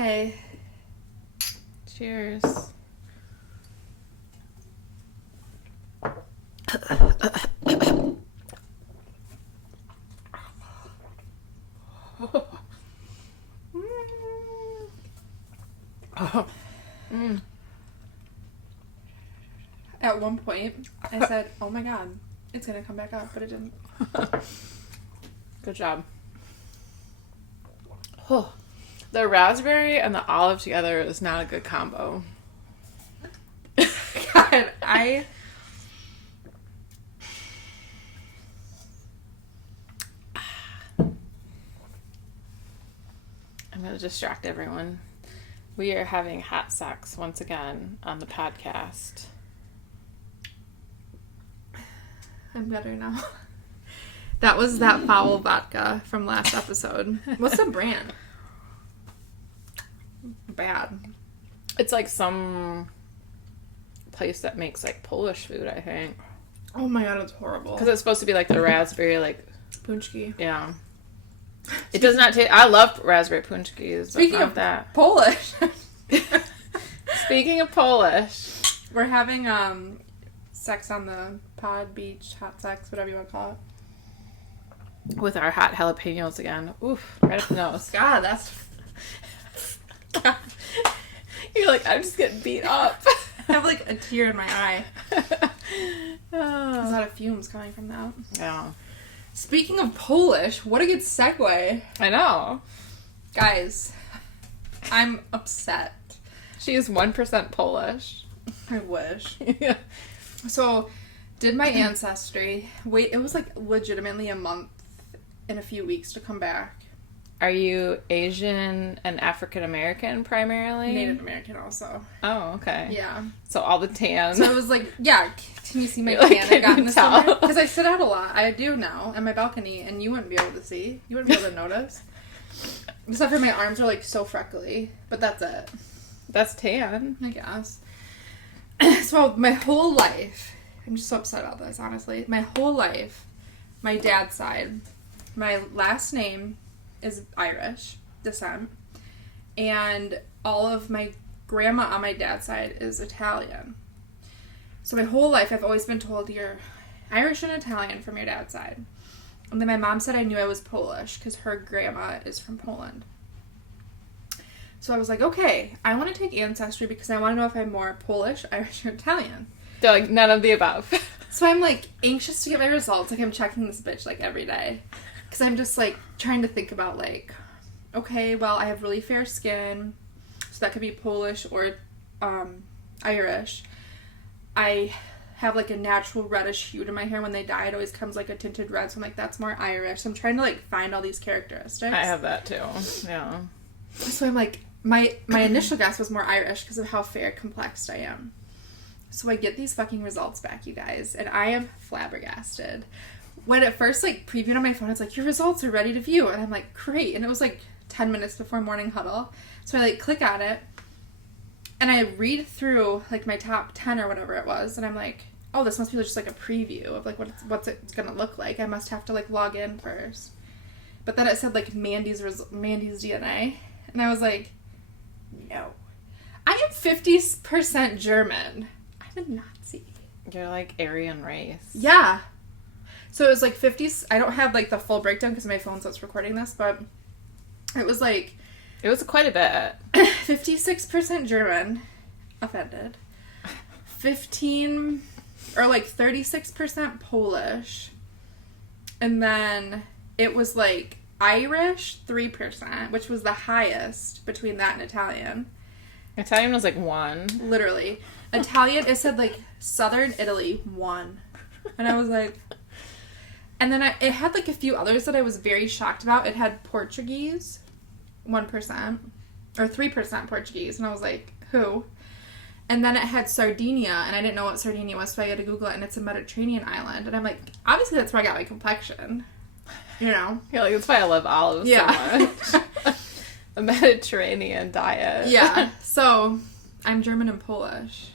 Okay. Cheers. At one point, I said, oh my god, it's going to come back up, but it didn't. Good job. Oh, the raspberry and the olive together is not a good combo. God, I'm going to distract everyone. We are having hot sex once again on the podcast. I'm better now. That was that foul vodka from last episode. What's the brand? Bad. It's like some place that makes like Polish food, I think. Oh my god, it's horrible. Because it's supposed to be like the raspberry, like... Punchki. Yeah. It does not taste... I love raspberry punchkis, but Speaking not of that. Polish. Speaking of Polish. We're having sex on the pod, beach, hot sex, whatever you want to call it. With our hot jalapenos again. Oof, right up the nose. God, that's... God. You're like, I'm just getting beat up. I have like a tear in my eye. There's a lot of fumes coming from that. Yeah. Speaking of Polish, what a good segue. I know. Guys, I'm upset. She is 1% Polish. I wish. Yeah. So, did my Ancestry. Wait, it was like legitimately a month and a few weeks to come back. Are you Asian and African American primarily? Native American also. Oh, okay. Yeah. So all the tan. So I was like, yeah, can you see my You're like, tan I got can in you the tell? summer? Because I sit out a lot. I do now on my balcony, and you wouldn't be able to see. You wouldn't be able to notice. Except for my arms are like so freckly. But that's it. That's tan. I guess. So my whole life, I'm just so upset about this, honestly. My whole life, my dad's side, my last name is Irish descent, and all of my grandma on my dad's side is Italian. So my whole life I've always been told you're Irish and Italian from your dad's side. And then my mom said I knew I was Polish because her grandma is from Poland. So I was like, okay, I want to take Ancestry because I want to know if I'm more Polish, Irish, or Italian. They're like, none of the above. So I'm like anxious to get my results. Like I'm checking this bitch like every day. Because I'm just like trying to think about like, okay, well I have really fair skin. So that could be Polish or Irish. I have like a natural reddish hue to my hair. When they dye it always comes like a tinted red. So I'm like, that's more Irish. So I'm trying to like find all these characteristics. I have that too. Yeah. So I'm like, my initial guess was more Irish because of how fair complexed I am. So I get these fucking results back, you guys, and I am flabbergasted. When it first like previewed on my phone, it's like, your results are ready to view, and I'm like, great. And it was like 10 minutes before morning huddle. So I like click on it and I read through like my top 10 or whatever it was, and I'm like, oh, this must be just like a preview of like what's it gonna look like. I must have to like log in first. But then it said like Mandy's DNA, and I was like, no. I am 50% German. I'm a Nazi. You're like Aryan race. Yeah. So it was like 50. I don't have like the full breakdown because my phone's what's recording this, but it was like. It was quite a bit. 56% German. Offended. 15 or like 36% Polish. And then it was like Irish 3%, which was the highest between that and Italian. Italian was like 1. Literally. Italian, it said like Southern Italy 1. And I was like... And then it had like a few others that I was very shocked about. It had Portuguese 1% or 3% Portuguese. And I was like, who? And then it had Sardinia, and I didn't know what Sardinia was, so I had to Google it, and it's a Mediterranean island. And I'm like, obviously that's where I got my complexion. You know? You're like, that's why I love olives so much. A Mediterranean diet. Yeah. So, I'm German and Polish.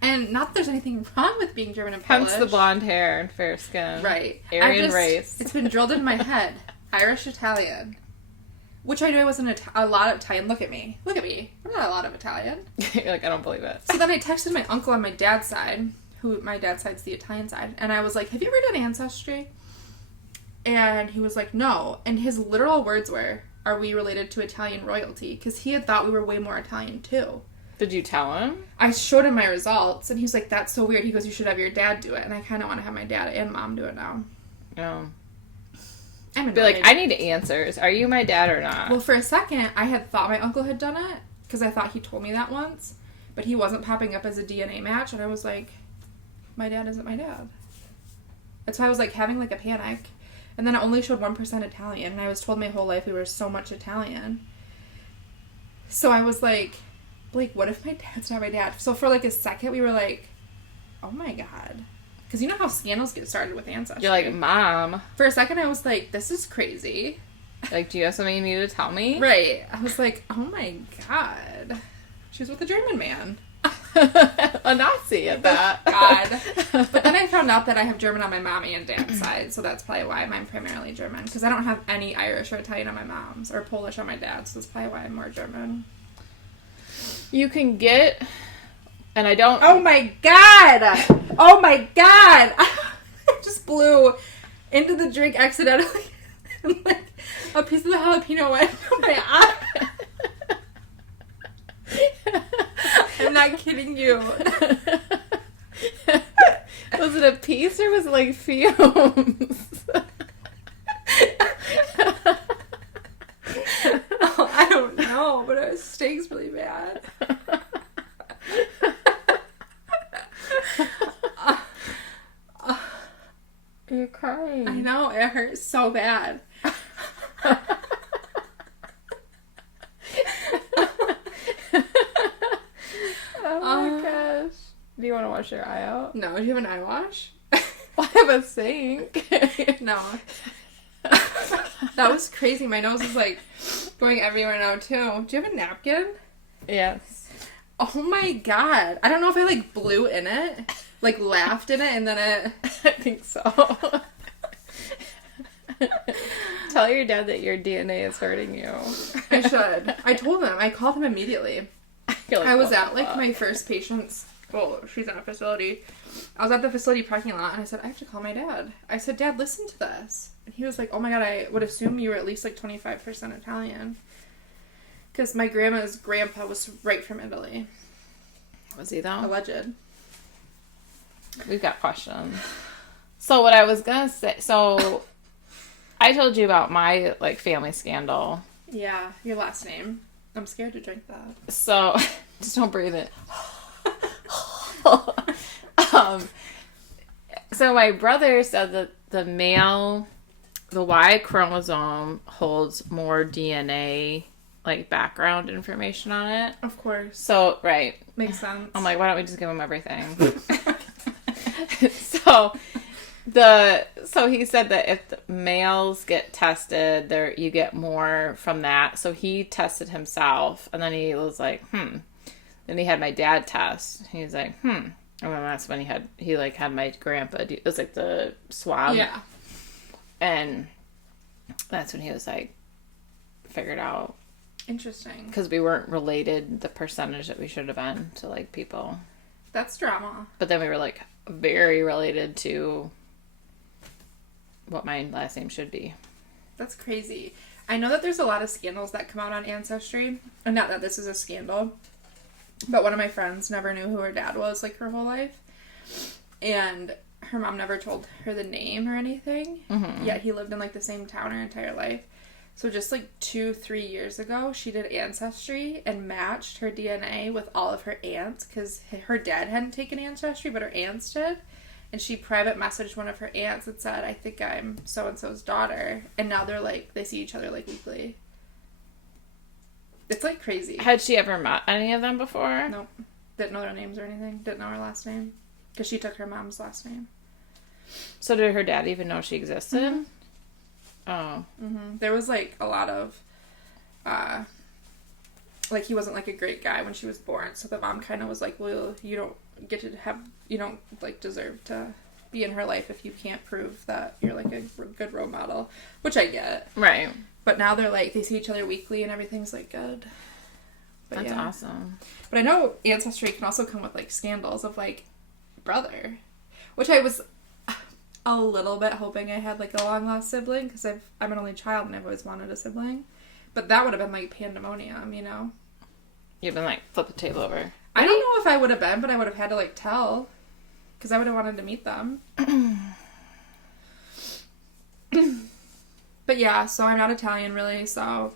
And not that there's anything wrong with being German and Polish. Hence the blonde hair and fair skin. Right. Aryan race. It's been drilled in my head. Irish Italian. Which I knew I wasn't a lot of Italian. Look at me. I'm not a lot of Italian. You're like, I don't believe it. So then I texted my uncle on my dad's side, who my dad's side's the Italian side, and I was like, have you ever done Ancestry? And he was like, no. And his literal words were, are we related to Italian royalty? Because he had thought we were way more Italian too. Did you tell him? I showed him my results, and he was like, that's so weird. He goes, you should have your dad do it. And I kind of want to have my dad and mom do it now. No. I'm Be like, I need answers. Are you my dad or not? Well, for a second, I had thought my uncle had done it, because I thought he told me that once, but he wasn't popping up as a DNA match, and I was like, my dad isn't my dad. That's why I was like having like a panic. And then it only showed 1% Italian, and I was told my whole life we were so much Italian. So I was like, Blake, what if my dad's not my dad? So for like a second, we were like, oh my God. Because you know how scandals get started with Ancestry. You're like, Mom. For a second, I was like, this is crazy. Like, do you have something you need to tell me? Right. I was like, oh my God. She was with a German man. A Nazi at that. God. But then I found out that I have German on my mom and dad's side, so that's probably why I'm primarily German. Because I don't have any Irish or Italian on my mom's, or Polish on my dad's, so that's probably why I'm more German. You can get, and I don't... Oh my God! Oh my God! I just blew into the drink accidentally. And like a piece of the jalapeno went on my eye. I'm not kidding you. Was it a piece or was it like fumes? Oh, I don't know, but it stinks really bad. You're crying. I know, it hurts so bad. Oh my gosh. Do you want to wash your eye out? No, do you have an eye wash? Well, I have a sink. No. That was crazy. My nose is like going everywhere now too. Do you have a napkin? Yes. Oh my God. I don't know if I like blew in it, like laughed in it, and then it... I think so. Tell your dad that your DNA is hurting you. I should. I told him. I called him immediately. Like, I was at like my first patient's, well, she's in a facility. I was at the facility parking lot and I said, I have to call my dad. I said, Dad, listen to this. And he was like, oh my God, I would assume you were at least like 25% Italian. Because my grandma's grandpa was right from Italy. Was he though? Alleged. We've got questions. So what I was gonna say, so I told you about my like family scandal. Yeah, your last name. I'm scared to drink that. So just don't breathe it. So my brother said that the Y chromosome holds more DNA, like background information on it. Of course. So, right. Makes sense. I'm like, why don't we just give him everything? So he said that if the males get tested, you get more from that. So he tested himself, and then he was like, Then he had my dad test. He was like, And then that's when he had my grandpa do, it was like the swab. Yeah. And that's when he was like, figured out. Interesting. Because we weren't related the percentage that we should have been to like people. That's drama. But then we were like very related to what my last name should be. That's crazy. I know that there's a lot of scandals that come out on Ancestry. And not that this is a scandal. But one of my friends never knew who her dad was, like, her whole life. And her mom never told her the name or anything. Mm-hmm. Yet he lived in, like, the same town her entire life. So just, like, 2-3 years ago, she did Ancestry and matched her DNA with all of her aunts. Because her dad hadn't taken Ancestry, but her aunts did. And she private messaged one of her aunts and said, I think I'm so-and-so's daughter. And now they're, like, they see each other, like, weekly. It's, like, crazy. Had she ever met any of them before? Nope. Didn't know their names or anything. Didn't know her last name. Because she took her mom's last name. So did her dad even know she existed? Mm-hmm. Oh. Mm-hmm. There was, like, a lot of, like, he wasn't, like, a great guy when she was born. So the mom kind of was like, well, you don't like, deserve to be in her life if you can't prove that you're, like, a good role model. Which I get. Right. But now they're like, they see each other weekly and everything's like good. But That's awesome. But I know Ancestry can also come with like scandals of like brother, which I was a little bit hoping I had like a long lost sibling because I'm an only child and I've always wanted a sibling. But that would have been like pandemonium, you know? You've been like, flip the table over. I don't know if I would have been, but I would have had to like tell because I would have wanted to meet them. But yeah, so I'm not Italian really, so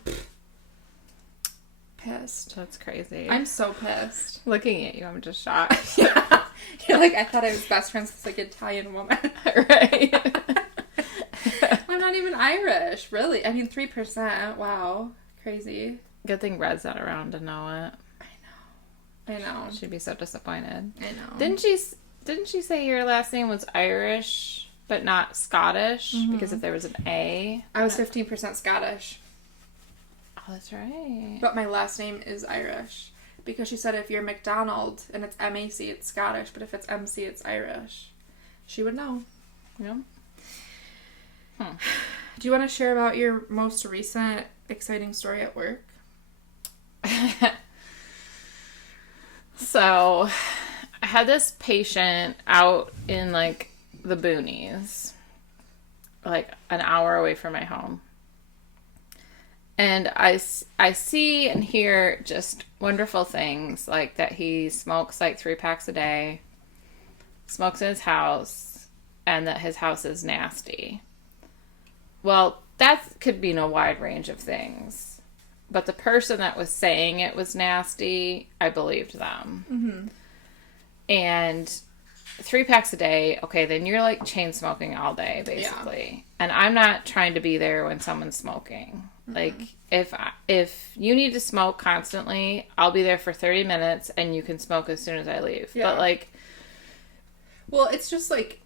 pissed. That's crazy. I'm so pissed. Looking at you, I'm just shocked. Yeah. You're like, I thought I was best friends with like an Italian woman. Right. I'm not even Irish, really. I mean, 3%. Wow. Crazy. Good thing Red's not around to know it. I know. She'd be so disappointed. I know. Didn't she say your last name was Irish but not Scottish? Mm-hmm. Because if there was an A. I was 15% Scottish. Oh, that's right. But my last name is Irish. Because she said if you're McDonald and it's M-A-C, it's Scottish. But if it's M-C, it's Irish. She would know. Yeah. Do you want to share about your most recent exciting story at work? So, I had this patient out in, like, the boonies. Like, an hour away from my home. And I see and hear just wonderful things. Like, that he smokes, like, 3 packs a day. Smokes in his house. And that his house is nasty. Well, that could mean a wide range of things. But the person that was saying it was nasty, I believed them. Mm-hmm. And 3 packs a day, okay, then you're like chain smoking all day, basically. Yeah. And I'm not trying to be there when someone's smoking. Mm-hmm. Like, if you need to smoke constantly, I'll be there for 30 minutes and you can smoke as soon as I leave. Yeah. But like... Well, it's just like,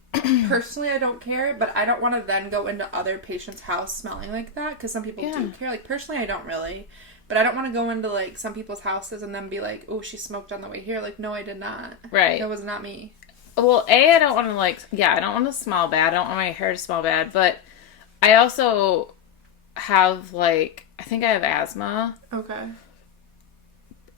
personally, I don't care, but I don't want to then go into other patients' house smelling like that, because some people do care. Like, personally, I don't really, but I don't want to go into, like, some people's houses and then be like, oh, she smoked on the way here. Like, no, I did not. Right. That was not me. Well, I don't want to, like, I don't want to smell bad. I don't want my hair to smell bad, but I also have, like, I think I have asthma. Okay.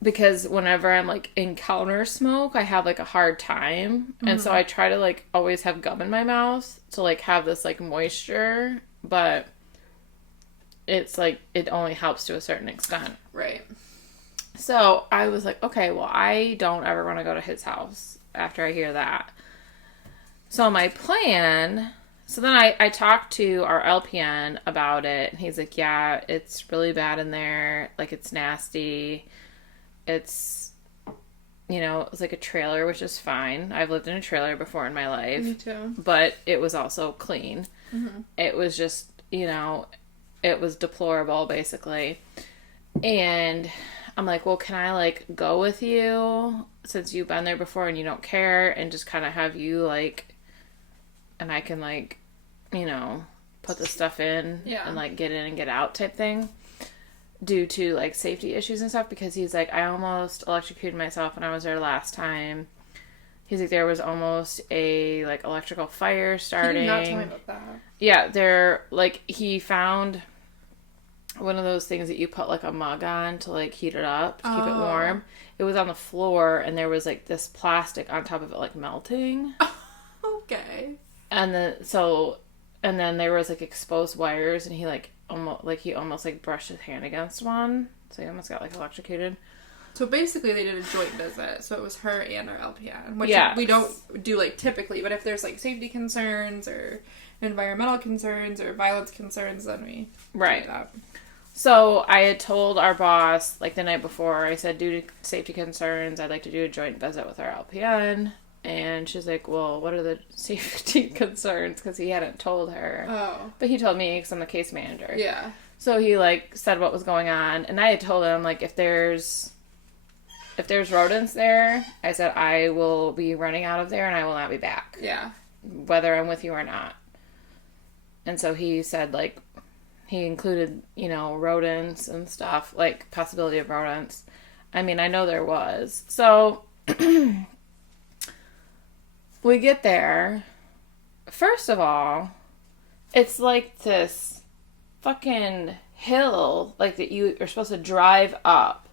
Because whenever I'm, like, encounter smoke, I have, like, a hard time. Mm-hmm. And so I try to, like, always have gum in my mouth to, like, have this, like, moisture. But it's, like, it only helps to a certain extent. Right. So I was like, okay, well, I don't ever want to go to his house after I hear that. So my plan... So then I talked to our LPN about it. And he's like, yeah, it's really bad in there. Like, it's nasty. It's, you know, it was like a trailer, which is fine. I've lived in a trailer before in my life. Me too. But it was also clean. Mm-hmm. It was just, you know, it was deplorable, basically. And I'm like, well, can I, like, go with you since you've been there before and you don't care, and just kind of have you, like, and I can, like, you know, put the stuff in and, like, get in and get out type thing. Due to, like, safety issues and stuff, because he's like, I almost electrocuted myself when I was there last time. He's like, there was almost a, like, electrical fire starting. He did not tell me about that. Yeah, they're, like, he found one of those things that you put, like, a mug on to, like, heat it up, to keep it warm. It was on the floor, and there was, like, this plastic on top of it, like, melting. Okay. And then there was, like, exposed wires, and he, like, almost like brushed his hand against one, so he almost got, like, electrocuted. So basically they did a joint visit, so it was her and our LPN, which we don't do, like, typically, but if there's, like, safety concerns or environmental concerns or violence concerns, then we do that. So I had told our boss, like, the night before, I said, due to safety concerns, I'd like to do a joint visit with our LPN. And she's like, well, what are the safety concerns? Because he hadn't told her. Oh. But he told me because I'm the case manager. Yeah. So he, like, said what was going on. And I had told him, like, if there's rodents there, I said, I will be running out of there and I will not be back. Yeah. Whether I'm with you or not. And so he said, like, he included, you know, rodents and stuff, like, possibility of rodents. I mean, I know there was. So... We get there. First of all, it's like this fucking hill, like, that you are supposed to drive up.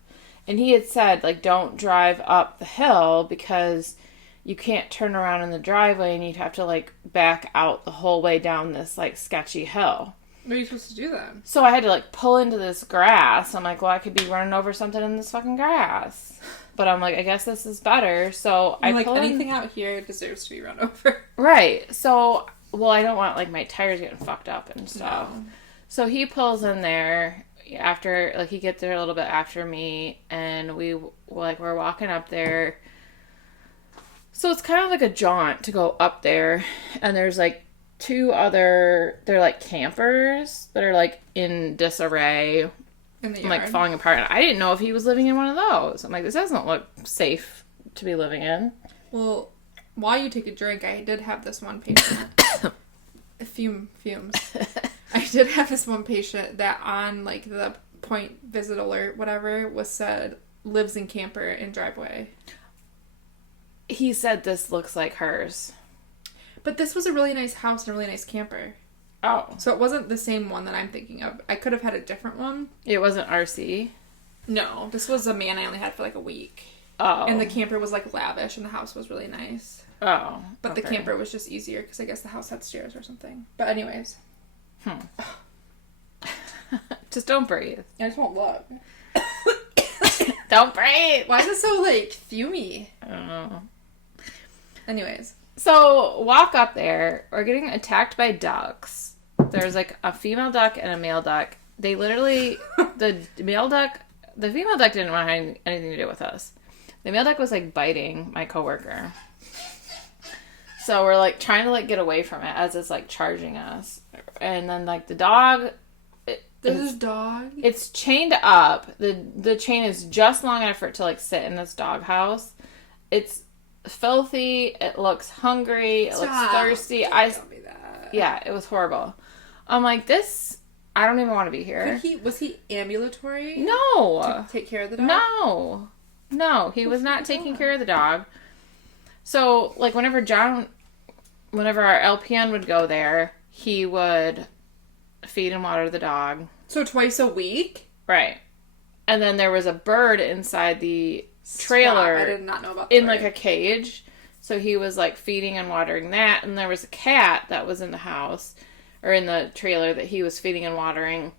And he had said, like, don't drive up the hill because you can't turn around in the driveway and you'd have to, like, back out the whole way down this, like, sketchy hill. What are you supposed to do then? So I had to, like, pull into this grass. I'm like, well, I could be running over something in this fucking grass. But I'm like, I guess this is better. So I like, anything out here deserves to be run over. Right. So, well, I don't want, like, my tires getting fucked up and stuff. No. So he pulls in there after, like, he gets there a little bit after me, and we're walking up there. So it's kind of like a jaunt to go up there, and there's, like, they're, like, campers that are, like, in disarray. In the yard. And, like, falling apart. And I didn't know if he was living in one of those. I'm like, this doesn't look safe to be living in. Well, while you take a drink, I did have this one patient. Fumes. I did have this one patient that on, like, the point visit alert, whatever, was said, lives in camper in driveway. He said this looks like hers. But this was a really nice house and a really nice camper. Oh. So it wasn't the same one that I'm thinking of. I could have had a different one. It wasn't RC? No. This was a man I only had for like a week. Oh. And the camper was like lavish and the house was really nice. Oh. But the camper was just easier because I guess the house had stairs or something. But anyways. Just don't breathe. I just won't look. Don't breathe! Why is it so like fumey? I don't know. Anyways. So, walk up there. We're getting attacked by ducks. There's, like, a female duck and a male duck. They literally... The female duck didn't want anything to do with us. The male duck was, like, biting my coworker. So, we're, like, trying to, like, get away from it as it's, like, charging us. And then, like, the dog... There's a dog? It's chained up. The chain is just long enough for it to, like, sit in this doghouse. It's filthy. It looks hungry. It looks thirsty. Tell me that. Yeah, it was horrible. I'm like, this, I don't even want to be here. Was he ambulatory? No. To take care of the dog? No, he was not taking care of the dog. So, like, whenever our LPN would go there, he would feed and water the dog. So twice a week? Right. And then there was a bird inside the trailer. I did not know about that. In, like, a cage. So he was, like, feeding and watering that. And there was a cat that was in the house, or in the trailer, that he was feeding and watering.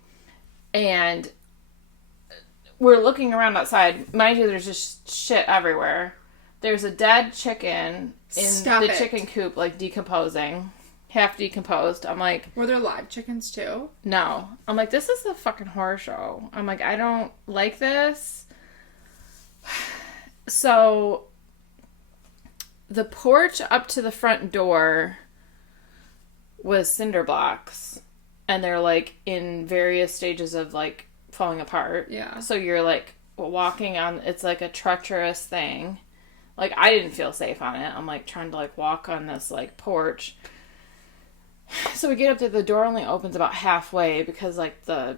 And we're looking around outside. Mind you, there's just shit everywhere. There's a dead chicken in the chicken coop, like, decomposing. Half decomposed. I'm like... Were there live chickens, too? No. I'm like, this is a fucking horror show. I'm like, I don't like this. So, the porch up to the front door was cinder blocks. And they're, like, in various stages of, like, falling apart. Yeah. So you're, like, walking on... It's, like, a treacherous thing. Like, I didn't feel safe on it. I'm, like, trying to, like, walk on this, like, porch. So we get up there, the door only opens about halfway because, like, the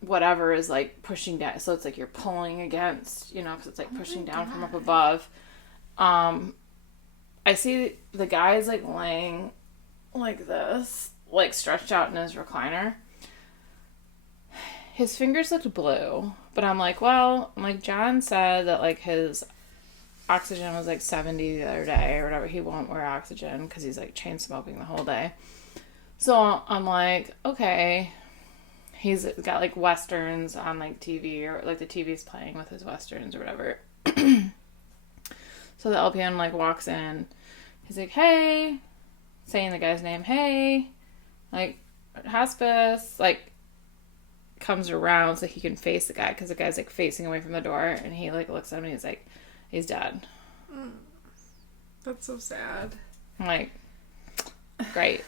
whatever is, like, pushing down. So it's like you're pulling against, you know, because it's, like, pushing down from up above. I see the guy's, like, laying like this, like, stretched out in his recliner. His fingers looked blue, but I'm like, well, like, John said that, like, his oxygen was, like, 70 the other day or whatever. He won't wear oxygen because he's, like, chain smoking the whole day. So I'm like, okay, he's got, like, Westerns on, like, TV, or, like, the TV's playing with his Westerns or whatever. So the LPN, like, walks in. He's like, hey, saying the guy's name, hey, like, hospice, like, comes around so he can face the guy, because the guy's, like, facing away from the door, and he, like, looks at him and he's like, he's dead. That's so sad. I'm like, great.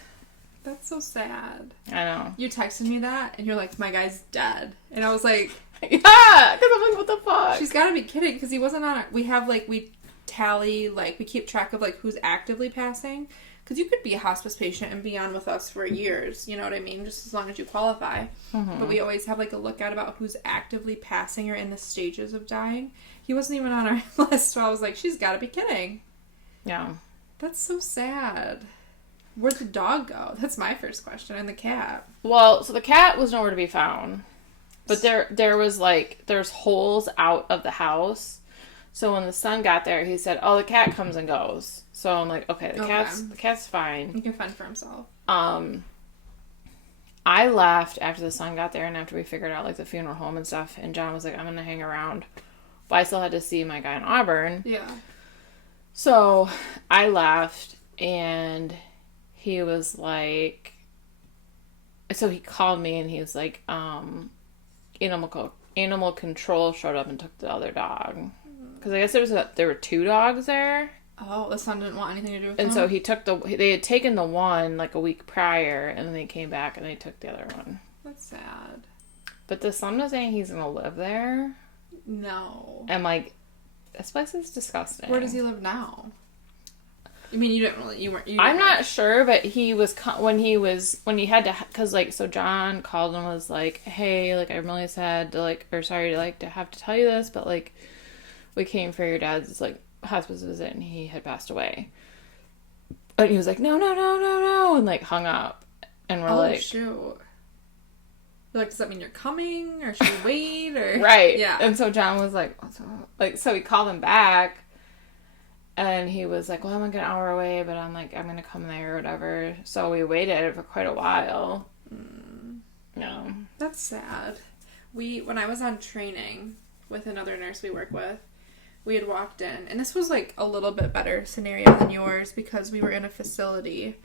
That's so sad. I know. You texted me that, and you're like, my guy's dead. And I was like... Yeah, because I'm like, what the fuck? She's gotta be kidding, because he wasn't on... We have, like, we tally, like, we keep track of, like, who's actively passing. Because you could be a hospice patient and be on with us for years, you know what I mean? Just as long as you qualify. Mm-hmm. But we always have, like, a lookout about who's actively passing or in the stages of dying. He wasn't even on our list, so I was like, she's gotta be kidding. Yeah. That's so sad. Where'd the dog go? That's my first question. And the cat. Well, so the cat was nowhere to be found. But there was there's holes out of the house. So when the son got there, he said, "Oh, the cat comes and goes." So I'm like, "Okay, the cat's fine. He can fend for himself." I left after the son got there and after we figured out the funeral home and stuff, and John was like, "I'm gonna hang around." But I still had to see my guy in Auburn. Yeah. So I left and he was like, so he called me and he was like, animal control showed up and took the other dog. Because I guess there were 2 dogs there. Oh, the son didn't want anything to do with and them? So he took they had taken the one a week prior, and then they came back and they took the other one. That's sad. But the son was saying he's gonna live there. No. And this place is disgusting. Where does he live now? I mean, I'm not sure, but he was when he had to, because so John called and was like, "Hey, I'm really sad to or sorry to have to tell you this, but we came for your dad's hospice visit and he had passed away." And he was like, "No, no, no, no, no," and hung up. And we're shoot. Does that mean you're coming, or should we wait, or right? Yeah. And so John was like, "What's up?" So he called him back. And he was like, "Well, I'm an hour away, but I'm going to come there or whatever." So we waited for quite a while. No. That's sad. When I was on training with another nurse we work with, we had walked in, and this was a little bit better scenario than yours because we were in a facility.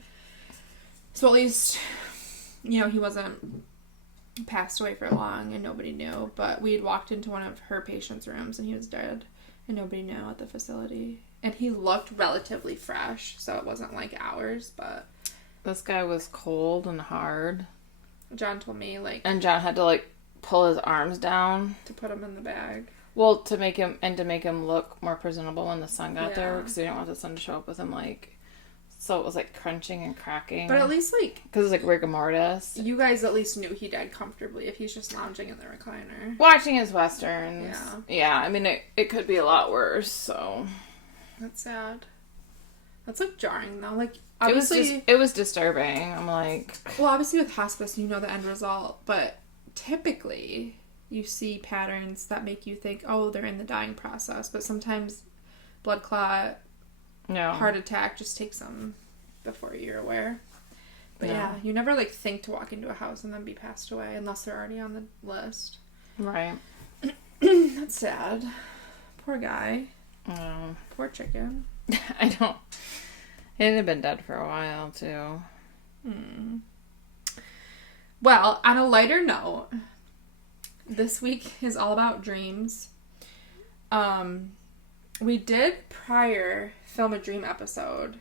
So at least, he wasn't passed away for long and nobody knew, but we had walked into one of her patients' rooms and he was dead and nobody knew at the facility. And he looked relatively fresh, so it wasn't ours, but... This guy was cold and hard. John told me, And John had to, pull his arms down. To put him in the bag. Well, to make him look more presentable when the sun got there, because we didn't want the sun to show up with him, So it was, crunching and cracking. But at least, because it was, rigor mortis. You guys at least knew he died comfortably if he's just lounging in the recliner. Watching his westerns. Yeah. Yeah, I mean, it could be a lot worse, so... That's sad. That's jarring though. Obviously it was disturbing. I'm well, obviously with hospice you know the end result, but typically you see patterns that make you think, oh, they're in the dying process, but sometimes blood clot, heart attack just takes them before you're aware. But yeah, you never think to walk into a house and then be passed away unless they're already on the list. Right. That's sad. Poor guy. Oh. Poor chicken. I don't... He had been dead for a while, too. Well, on a lighter note, this week is all about dreams. We did prior film a dream episode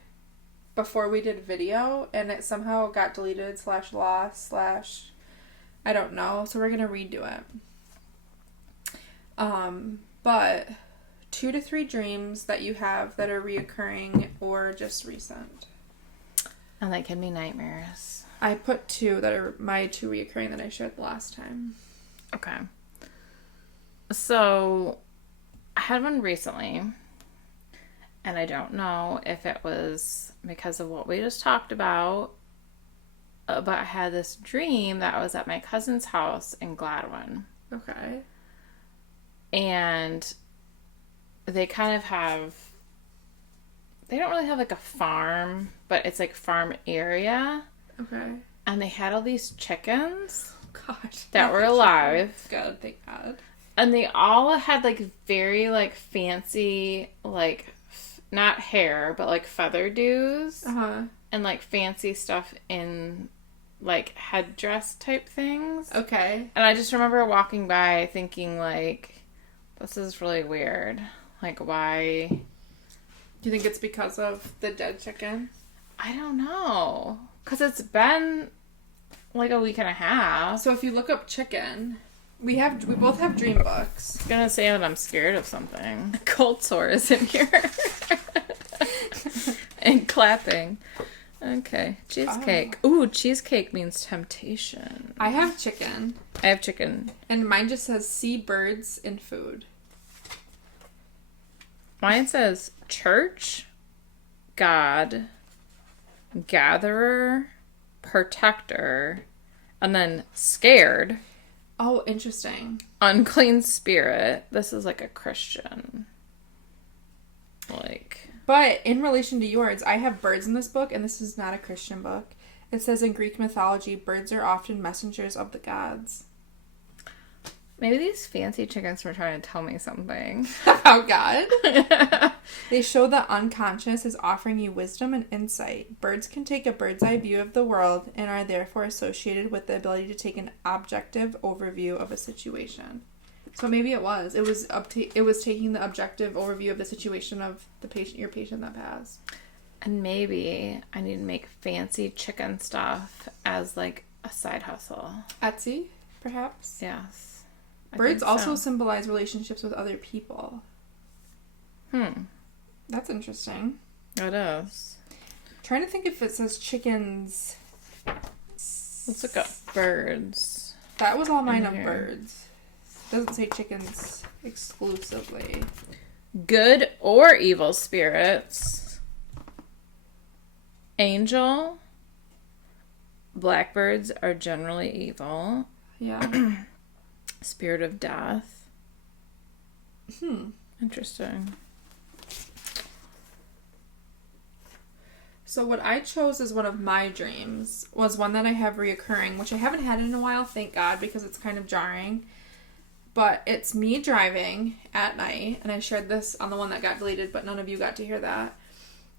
before we did video, and it somehow got deleted /lost/ I don't know, so we're going to redo it. But... 2 to 3 dreams that you have that are reoccurring or just recent. And they can be nightmares. I put 2 that are my 2 reoccurring that I shared the last time. Okay. So, I had one recently, and I don't know if it was because of what we just talked about, but I had this dream that I was at my cousin's house in Gladwin. Okay. And... they kind of have... They don't really have a farm, but it's farm area. Okay. And they had all these chickens. Gosh. That were alive. Good, thank God. And they all had very fancy, not hair, but feather dews. Uh-huh. And fancy stuff in headdress type things. Okay. And I just remember walking by thinking this is really weird. Why? Do you think it's because of the dead chicken? I don't know. Because it's been a week and a half. So if you look up chicken, we both have dream books. I was going to say that I'm scared of something. Cold sore is in here. And clapping. Okay. Cheesecake. Oh. Ooh, cheesecake means temptation. I have chicken. I have chicken. And mine just says see birds in food. Mine says church, God, gatherer, protector, and then scared. Oh, interesting. Unclean spirit. This is like a Christian. But in relation to yours, I have birds in this book, and this is not a Christian book. It says in Greek mythology, birds are often messengers of the gods. Maybe these fancy chickens were trying to tell me something. About God? They show the unconscious is offering you wisdom and insight. Birds can take a bird's eye view of the world and are therefore associated with the ability to take an objective overview of a situation. So maybe it was. It was taking the objective overview of the situation of your patient that passed. And maybe I need to make fancy chicken stuff as like a side hustle. Etsy, perhaps? Yes. Birds also symbolize relationships with other people. That's interesting. It is. I'm trying to think if it says chickens. Let's look up birds. That was all mine on birds. It doesn't say chickens exclusively. Good or evil spirits. Angel. Blackbirds are generally evil. Yeah. Spirit of death. Interesting. So what I chose as one of my dreams was one that I have reoccurring, which I haven't had in a while, thank God, because it's kind of jarring. But it's me driving at night, and I shared this on the one that got deleted, but none of you got to hear that.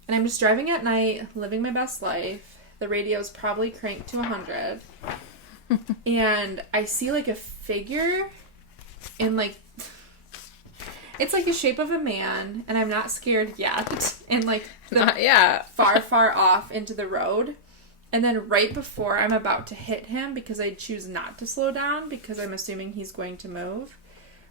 And I'm just driving at night, living my best life. The radio's probably cranked to 100. And I see like a figure in like, it's like the shape of a man, and I'm not scared yet. And like far off into the road. And then right before I'm about to hit him, because I choose not to slow down because I'm assuming he's going to move.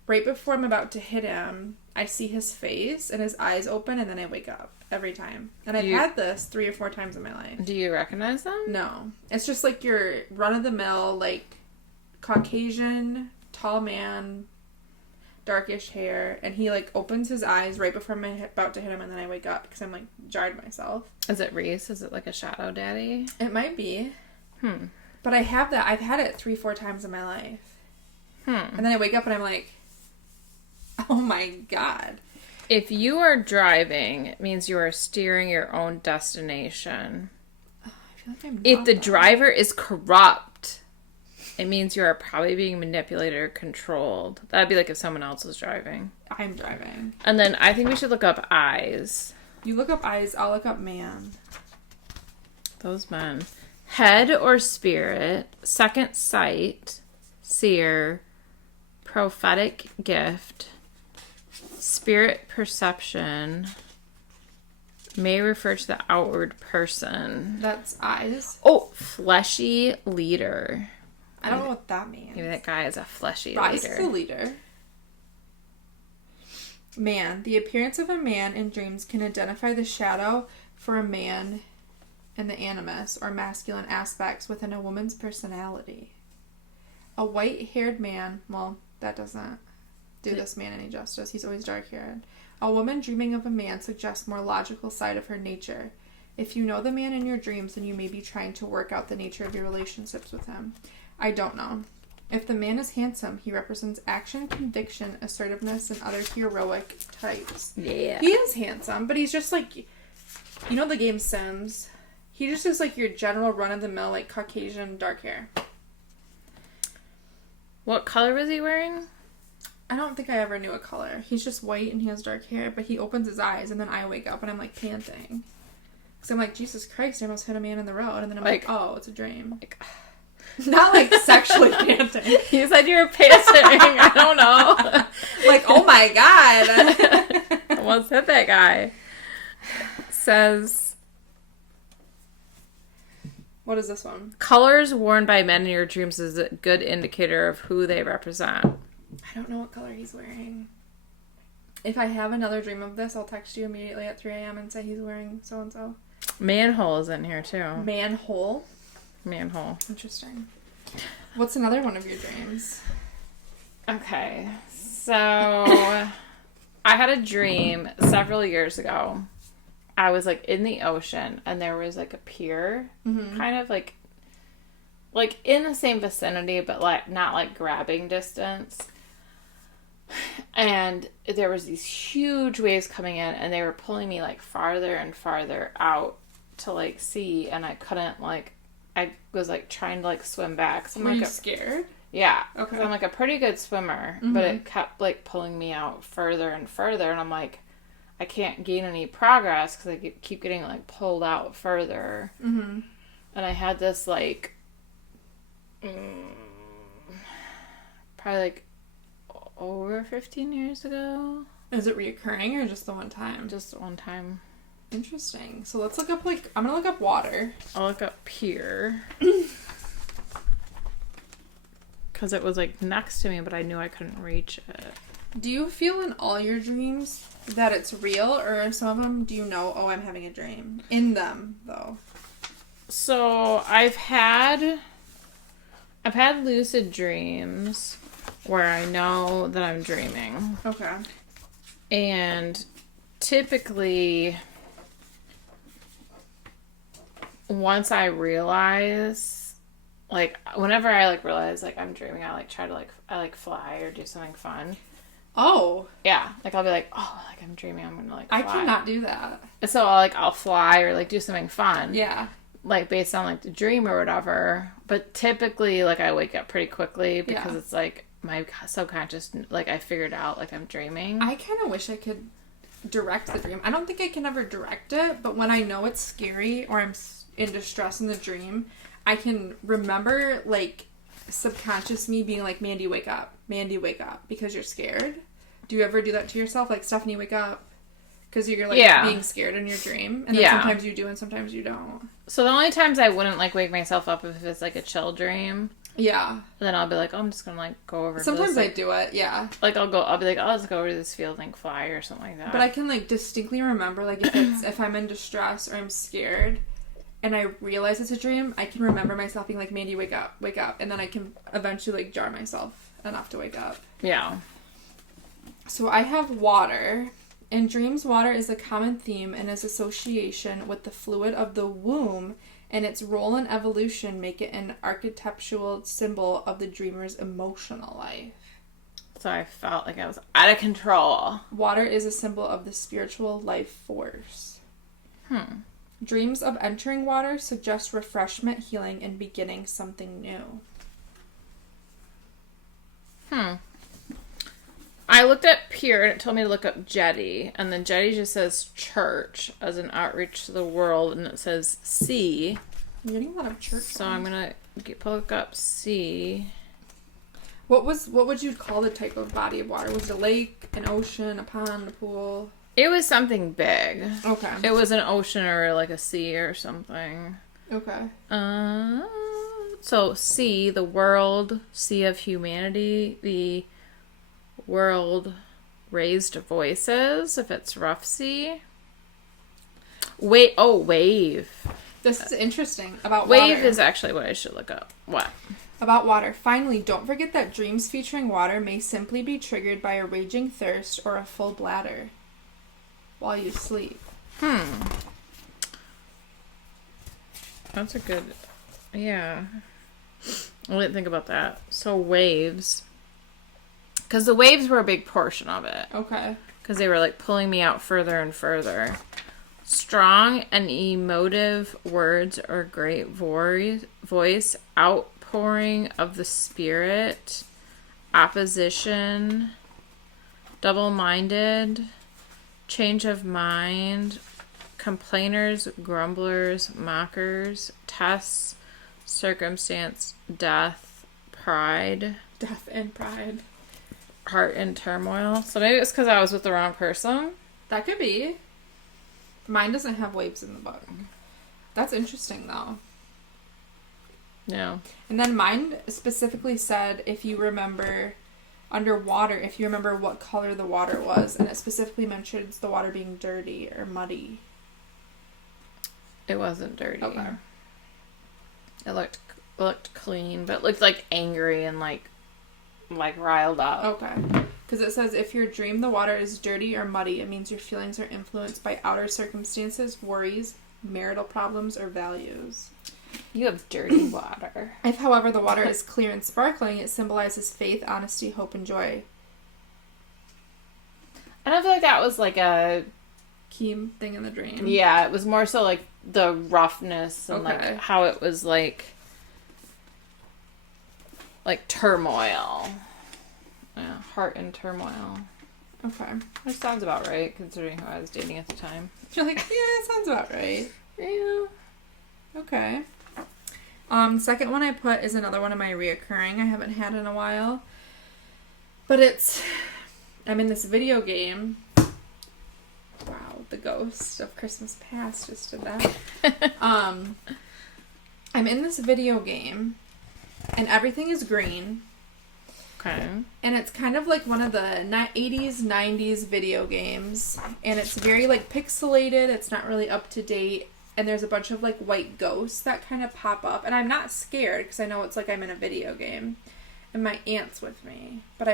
Right before I'm about to hit him, I see his face and his eyes open, and then I wake up every time. And I've had this 3 or 4 times in my life. Do you recognize them? No. It's just like your run-of-the-mill, like, Caucasian, tall man, darkish hair, and he, like, opens his eyes right before I'm about to hit him, and then I wake up because I'm, like, jarred myself. Is it Reese? Is it, like, a shadow daddy? It might be. But I have that. I've had it 3, 4 times in my life. And then I wake up and I'm like, oh my God. If you are driving, it means you are steering your own destination. I feel like I'm not. If the driver is corrupt, it means you are probably being manipulated or controlled. That'd be like if someone else was driving. I'm driving. And then I think we should look up eyes. You look up eyes, I'll look up man. Those men. Head or spirit, second sight, seer, prophetic gift, spirit perception, may refer to the outward person. That's eyes. Oh, fleshy leader. I don't know what that means. Maybe that guy is a fleshy Rise leader. is a leader. Man. The appearance of a man in dreams can identify the shadow for a man and the animus, or masculine aspects within a woman's personality. A white-haired man, well, that doesn't do this man any justice. He's always dark-haired. A woman dreaming of a man suggests more logical side of her nature. If you know the man in your dreams, then you may be trying to work out the nature of your relationships with him. I don't know. If the man is handsome, he represents action, conviction, assertiveness, and other heroic types. Yeah. He is handsome, but he's just like, you know the game Sims? He just is like your general run-of-the-mill, like, Caucasian, dark hair. What color was he wearing? I don't think I ever knew a color. He's just white and he has dark hair, but he opens his eyes and then I wake up and I'm like panting. Because I'm like, Jesus Christ, I almost hit a man in the road. And then I'm like oh, it's a dream. Not like sexually panting. You said you were panting. I don't know. Like, oh my God. Almost hit that guy. Says... What is this one? Colors worn by men in your dreams is a good indicator of who they represent. I don't know what color he's wearing. If I have another dream of this, I'll text you immediately at 3 a.m. and say he's wearing so-and-so. Manhole is in here, too. Manhole? Manhole. Interesting. What's another one of your dreams? Okay. So, I had a dream several years ago. I was like in the ocean and there was like a pier, kind of like in the same vicinity, but like not like grabbing distance. And there was these huge waves coming in and they were pulling me like farther and farther out to like sea, and I couldn't like, I was like trying to like swim back. So I'm Were like you scared? Yeah. Okay. 'Cause I'm like a pretty good swimmer, but it kept like pulling me out further and further, and I'm like, I can't gain any progress because I keep getting like pulled out further. And I had this like, probably like over 15 years ago. Is it reoccurring or just the one time? Just one time. Interesting. So let's look up like, I'm gonna look up water. I'll look up pier. Because it was like next to me, but I knew I couldn't reach it. Do you feel in all your dreams that it's real, or some of them do you know, oh, I'm having a dream? In them, though. So I've had lucid dreams where I know that I'm dreaming. Okay. And typically, once I realize, like, whenever I, like, realize, like, I'm dreaming, I, like, try to, like, I, like, fly or do something fun. Oh. Yeah. Like, I'll be like, oh, like, I'm dreaming, I'm gonna, like, fly. I cannot do that. So, I'll fly or, like, do something fun. Yeah. Like, based on, like, the dream or whatever. But typically, like, I wake up pretty quickly because it's, like, my subconscious, like, I figured out, like, I'm dreaming. I kind of wish I could direct the dream. I don't think I can ever direct it, but when I know it's scary or I'm in distress in the dream, I can remember, like, subconscious me being like, Mandy, wake up. Mandy, wake up. Because you're scared. Do you ever do that to yourself? Like, Stephanie, wake up. Because you're, like, being scared in your dream. And then sometimes you do and sometimes you don't. So the only times I wouldn't, like, wake myself up if it's, like, a chill dream. Yeah. Then I'll be like, oh, I'm just gonna, like, go over Sometimes to this, like, I do it, yeah. Like, I'll be like, oh, let's go over to this field and like, fly or something like that. But I can, like, distinctly remember, like, if I'm in distress or I'm scared and I realize it's a dream, I can remember myself being like, Mandy, wake up. And then I can eventually, like, jar myself enough to wake up. Yeah. So I have water. In dreams, water is a common theme and its association with the fluid of the womb and its role in evolution make it an archetypal symbol of the dreamer's emotional life. So I felt like I was out of control. Water is a symbol of the spiritual life force. Dreams of entering water suggest refreshment, healing, and beginning something new. I looked at Pier and it told me to look up Jetty, and then Jetty just says church as an outreach to the world, and it says sea. I'm getting a lot of church. So I'm gonna look up sea. What would you call the type of body of water? Was it a lake, an ocean, a pond, a pool? It was something big. Okay. It was an ocean or like a sea or something. Okay. So sea, the world, sea of humanity, the world raised voices, if it's rough sea. Wave. This is interesting about Wave water. is actually what I should look up. What? About water. Finally, don't forget that dreams featuring water may simply be triggered by a raging thirst or a full bladder while you sleep. That's a good... Yeah. I didn't think about that. So waves. Because the waves were a big portion of it. Okay. Because they were like pulling me out further and further. Strong and emotive words or great voice, outpouring of the spirit, opposition, double-minded, change of mind, complainers, grumblers, mockers, tests, circumstance, death, pride. Death and pride. Heart in turmoil. So maybe it's because I was with the wrong person. That could be. Mine doesn't have waves in the book. That's interesting, though. Yeah. And then mine specifically said, if you remember, underwater, if you remember what color the water was, and it specifically mentions the water being dirty or muddy. It wasn't dirty. Okay. It looked clean, but it looked like angry and like riled up. Okay. Because it says, if your dream the water is dirty or muddy, it means your feelings are influenced by outer circumstances, worries, marital problems, or values. You have dirty water. If, however, the water is clear and sparkling, it symbolizes faith, honesty, hope, and joy. I don't feel like that was like a key thing in the dream. Yeah, it was more so like the roughness and like how it was like turmoil. Yeah, heart in turmoil. Okay. Which sounds about right, considering who I was dating at the time. You're like, yeah, it sounds about right. Yeah. Okay. Second one I put is another one of my reoccurring I haven't had in a while. But I'm in this video game. Wow, the ghost of Christmas Past just did that. I'm in this video game, and everything is green. Okay. And it's kind of like one of the 80s, 90s video games. And it's very, like, pixelated. It's not really up to date. And there's a bunch of, like, white ghosts that kind of pop up. And I'm not scared because I know it's like I'm in a video game. And my aunt's with me. But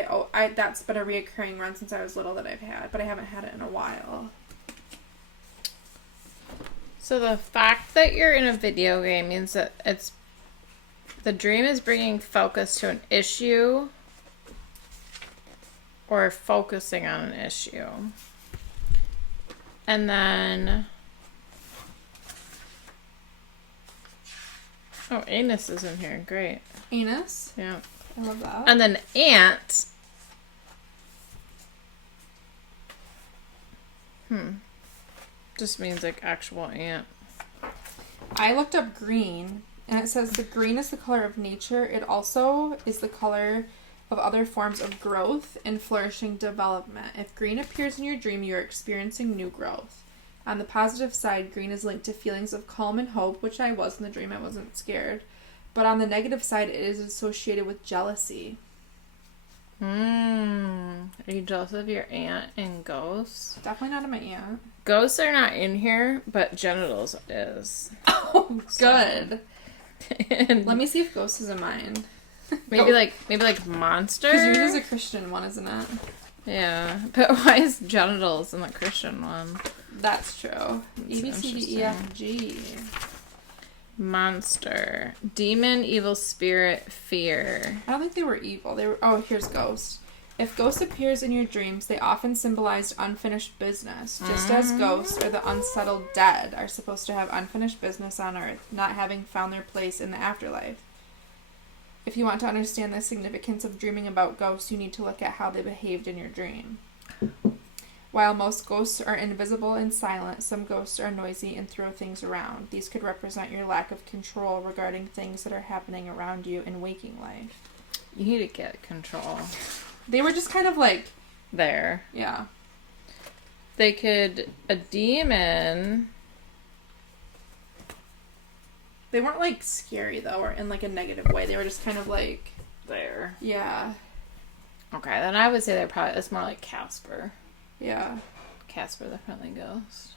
that's been a reoccurring run since I was little that I've had. But I haven't had it in a while. So the fact that you're in a video game means that the dream is bringing focus to an issue or focusing on an issue. And then... Oh, anus is in here. Great. Anus? Yeah. I love that. And then aunt. Just means like actual aunt. I looked up green, and it says the green is the color of nature. It also is the color of other forms of growth and flourishing development. If green appears in your dream, you are experiencing new growth. On the positive side, green is linked to feelings of calm and hope, which I was in the dream. I wasn't scared. But on the negative side, it is associated with jealousy. Are you jealous of your aunt and ghosts? Definitely not of my aunt. Ghosts are not in here, but genitals is. Oh, good. Let me see if ghosts is in mine. Maybe like monster? Because yours is a Christian one, isn't it? Yeah. But why is genitals in the Christian one? That's true. That's A, B, C, D, E, F, G. Monster. Demon, evil spirit, fear. I don't think they were evil. They were. Oh, here's ghost. If ghost appears in your dreams, they often symbolized unfinished business. Just as ghosts or the unsettled dead are supposed to have unfinished business on Earth, not having found their place in the afterlife. If you want to understand the significance of dreaming about ghosts, you need to look at how they behaved in your dream. While most ghosts are invisible and silent, some ghosts are noisy and throw things around. These could represent your lack of control regarding things that are happening around you in waking life. You need to get control. They were just kind of like... There. Yeah. A demon... They weren't, like, scary, though, or in, like, a negative way. They were just kind of, like... There. Yeah. Okay, then I would say it's more like Casper. Yeah. Casper the Friendly Ghost.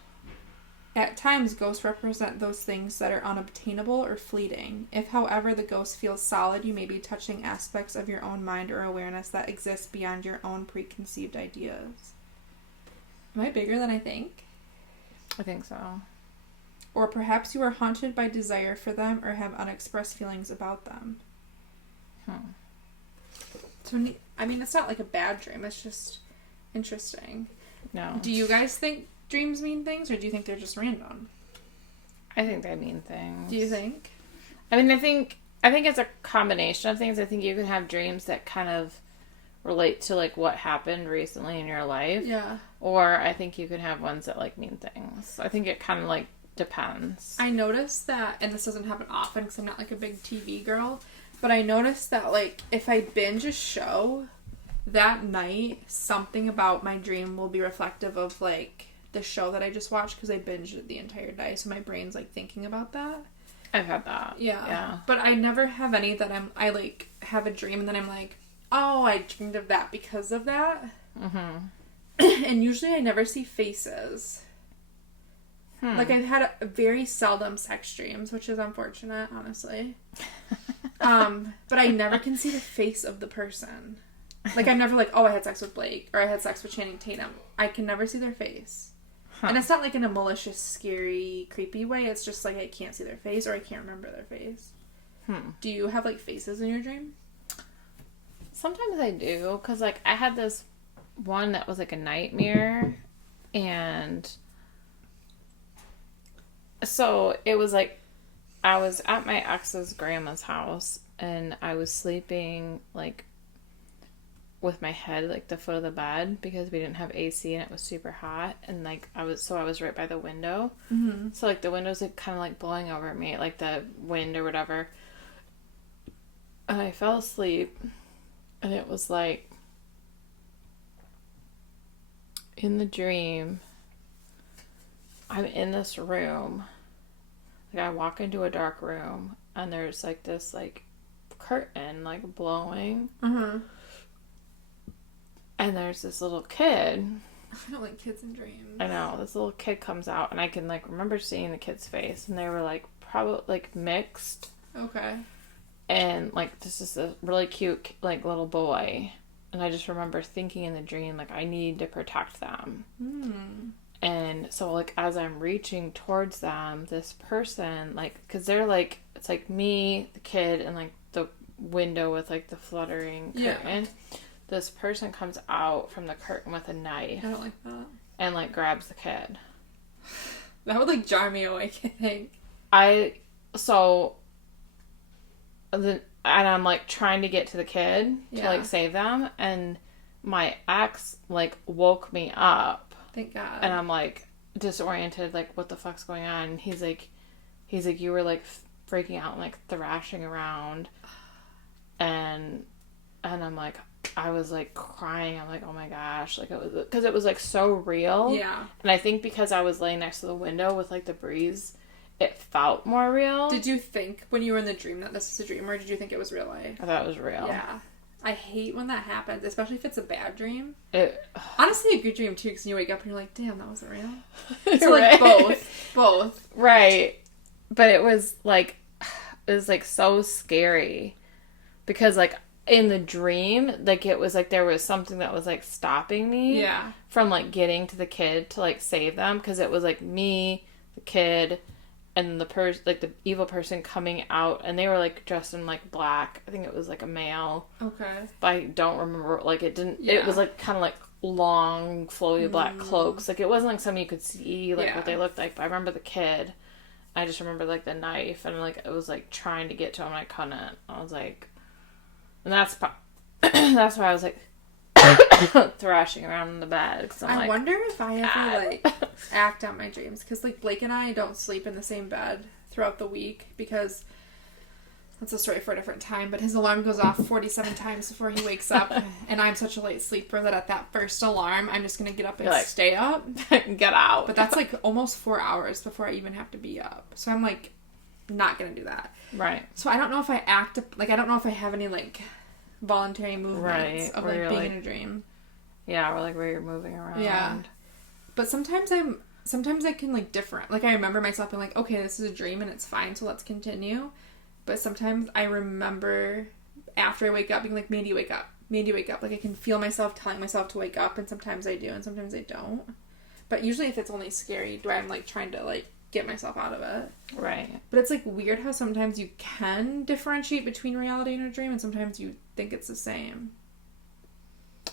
At times, ghosts represent those things that are unobtainable or fleeting. If, however, the ghost feels solid, you may be touching aspects of your own mind or awareness that exist beyond your own preconceived ideas. Am I bigger than I think? I think so. Or perhaps you are haunted by desire for them or have unexpressed feelings about them. So, I mean, it's not like a bad dream. It's just interesting. No. Do you guys think dreams mean things, or do you think they're just random? I think they mean things. Do you think? I mean, I think it's a combination of things. I think you can have dreams that kind of relate to, like, what happened recently in your life. Yeah. Or I think you can have ones that, like, mean things. I think it kind of, like, depends. I noticed that, and this doesn't happen often because I'm not, like, a big TV girl, but I noticed that, like, if I binge a show, that night, something about my dream will be reflective of, like, the show that I just watched because I binged it the entire day, so my brain's, like, thinking about that. I've had that. Yeah. But I never have any that I like, have a dream and then I'm like, oh, I dreamed of that because of that. Mm-hmm. And usually I never see faces. Like, I've had a very seldom sex dreams, which is unfortunate, honestly. But I never can see the face of the person. Like, I'm never like, oh, I had sex with Blake, or I had sex with Channing Tatum. I can never see their face. Huh. And it's not like in a malicious, scary, creepy way. It's just like I can't see their face, or I can't remember their face. Do you have, like, faces in your dream? Sometimes I do, because, like, I had this one that was, like, a nightmare, and so it was, like, I was at my ex's grandma's house, and I was sleeping, like, with my head, like, the foot of the bed, because we didn't have AC, and it was super hot, and, like, I was right by the window, so, like, the window's, like, kind of, like, blowing over me, like, the wind or whatever, and I fell asleep, and it was, like, in the dream, I'm in this room, like, I walk into a dark room, and there's, like, this, like, curtain, like, blowing, and there's this little kid. I don't like kids in dreams. I know, this little kid comes out, and I can, like, remember seeing the kid's face, and they were, like, probably, like, mixed. Okay. And, like, this is a really cute, like, little boy. And I just remember thinking in the dream, like, I need to protect them. And so, like, as I'm reaching towards them, this person, like, because they're, like, it's, like, me, the kid, and, like, the window with, like, the fluttering curtain. Yeah. This person comes out from the curtain with a knife. I don't like that. And, like, grabs the kid. That would, like, jar me awake, I think. And I'm, like, trying to get to the kid to, like, save them. And my ex, like, woke me up. Thank God. And I'm, like, disoriented, like, what the fuck's going on? And he's like, you were, like, freaking out and, like, thrashing around. And I'm, like, I was, like, crying. I'm, like, oh, my gosh. Like, because it was, like, so real. Yeah. And I think because I was laying next to the window with, like, the breeze, it felt more real. Did you think when you were in the dream that this was a dream, or did you think it was real life? I thought it was real. Yeah. I hate when that happens, especially if it's a bad dream. Honestly, a good dream, too, because you wake up and you're like, damn, that wasn't real. So, like, both. Right. But it was, like, so scary. Because, like, in the dream, like, it was, like, there was something that was, like, stopping me. Yeah. From, like, getting to the kid to, like, save them. Because it was, like, me, the kid, and the evil person coming out, and they were, like, dressed in, like, black. I think it was, like, a male. Okay. But I don't remember, like, it didn't, it was, like, kind of, like, long, flowy black cloaks. Like, it wasn't, like, something you could see, like, what they looked like, but I remember the kid. I just remember, like, the knife, and, like, it was, like, trying to get to him, and I couldn't. I was, like, and that's why I was, like, thrashing around in the bed. Cause I wonder if I ever, like, act out my dreams. Because, like, Blake and I don't sleep in the same bed throughout the week. Because, that's a story for a different time. But his alarm goes off 47 times before he wakes up. And I'm such a late sleeper that at that first alarm, I'm just going to get up and stay up. Get out. But that's, like, almost 4 hours before I even have to be up. So I'm, like, not going to do that. Right. So I don't know if I I don't know if I have any, like, voluntary movements of, like, being in a dream. Yeah, or, like, where you're moving around. Yeah. But sometimes I can, like, different. Like, I remember myself being like, okay, this is a dream and it's fine, so let's continue. But sometimes I remember after I wake up being like, Mandy, wake up. Mandy, wake up. Like, I can feel myself telling myself to wake up, and sometimes I do and sometimes I don't. But usually if it's only scary, I'm, like, trying to, like, get myself out of it. Right. But it's, like, weird how sometimes you can differentiate between reality and a dream, and sometimes you think it's the same.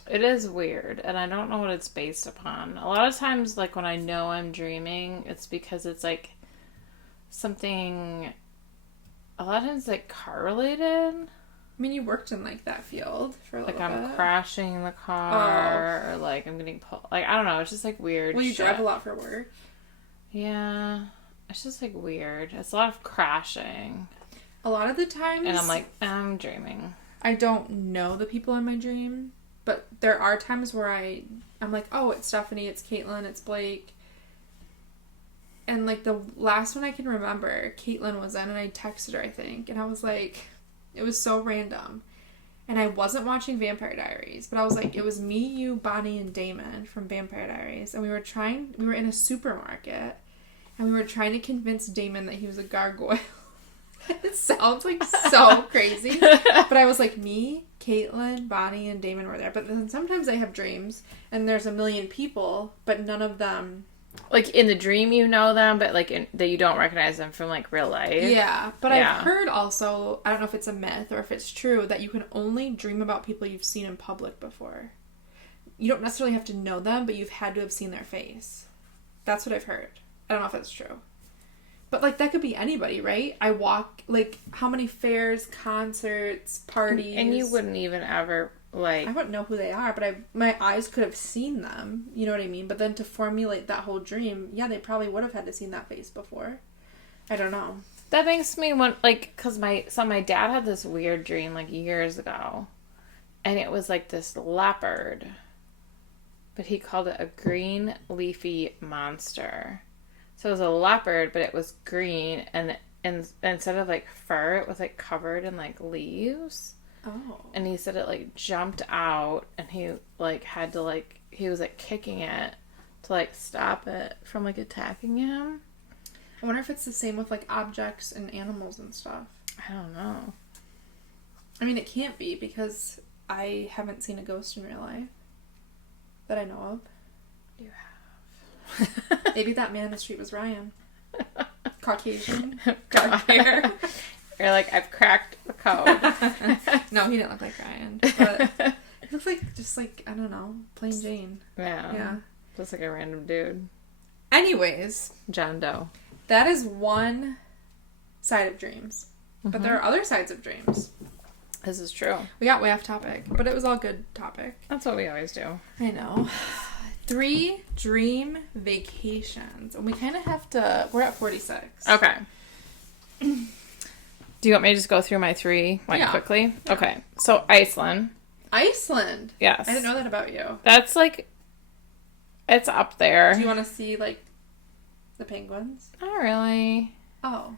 It is weird, and I don't know what it's based upon. A lot of times, like, when I know I'm dreaming, it's because it's, like, something, a lot of times, like, car-related. I mean, you worked in, like, that field for a little bit. Like, I'm crashing the car, or, like, I'm getting pulled. Like, I don't know, it's just, like, weird Well, you drive a lot for work. Yeah. It's just, like, weird. It's a lot of crashing. A lot of the times... And I'm like, I'm dreaming. I don't know the people in my dream, but there are times where I'm like, oh, it's Stephanie, it's Caitlin, it's Blake. And, like, the last one I can remember, Caitlin was in, and I texted her, I think, and I was like, it was so random. And I wasn't watching Vampire Diaries, but I was like, it was me, you, Bonnie, and Damon from Vampire Diaries, and we were in a supermarket, and we were trying to convince Damon that he was a gargoyle. It sounds like so crazy. But I was like, me, Caitlin, Bonnie, and Damon were there. But then sometimes I have dreams, and there's a million people, but none of them... Like, in the dream you know them, but, like, that you don't recognize them from, like, real life. Yeah, but I've heard also, I don't know if it's a myth or if it's true, that you can only dream about people you've seen in public before. You don't necessarily have to know them, but you've had to have seen their face. That's what I've heard. I don't know if that's true. But, like, that could be anybody, right? I walk, like, how many fairs, concerts, parties... And you wouldn't even ever, like... I wouldn't know who they are, but my eyes could have seen them. You know what I mean? But then to formulate that whole dream, yeah, they probably would have had to seen that face before. I don't know. That makes me want, like, because my dad had this weird dream, like, years ago. And it was, like, this leopard. But he called it a green leafy monster. So it was a leopard, but it was green, and instead of, like, fur, it was, like, covered in, like, leaves. Oh. And he said it, like, jumped out, and he, like, had to, like, he was, like, kicking it to, like, stop it from, like, attacking him. I wonder if it's the same with, like, objects and animals and stuff. I don't know. I mean, it can't be, because I haven't seen a ghost in real life that I know of. You have. Maybe that man in the street was Ryan. Caucasian. Dark hair. You're like, I've cracked the code. No, he didn't look like Ryan. But he looks like, just like, I don't know, plain Jane. Yeah. Just like a random dude. Anyways. John Doe. That is one side of dreams. Mm-hmm. But there are other sides of dreams. This is true. We got way off topic, but it was all good topic. That's what we always do. I know. 3 dream vacations. And we kind of have to... We're at 46. Okay. Do you want me to just go through my 3 quickly? Yeah. Okay. So, Iceland. Iceland? Yes. I didn't know that about you. That's, like... It's up there. Do you want to see, like, the penguins? Not really. Oh.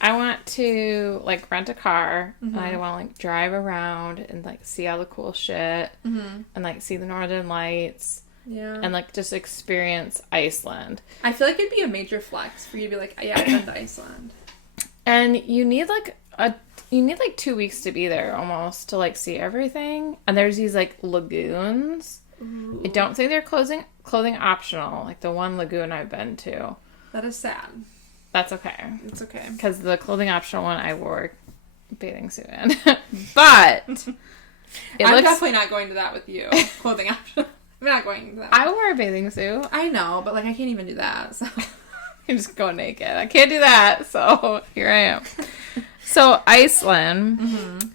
I want to, like, rent a car. Mm-hmm. And I want to, like, drive around and, like, see all the cool shit. Mm-hmm. And, like, see the Northern Lights. Yeah. And, like, just experience Iceland. I feel like it'd be a major flex for you to be like, yeah, I've been to Iceland. And you need, like, 2 weeks to be there, almost, to, like, see everything. And there's these, like, lagoons. Ooh. I don't think they're clothing optional. Like, the one lagoon I've been to. That is sad. That's okay. It's okay. Because the clothing optional one, I wore a bathing suit in. But... I'm definitely not going to that with you. Clothing optional. I'm not going to that. I wore a bathing suit. I know, but, like, I can't even do that, so... You just go naked. I can't do that, so here I am. So, Iceland, mm-hmm.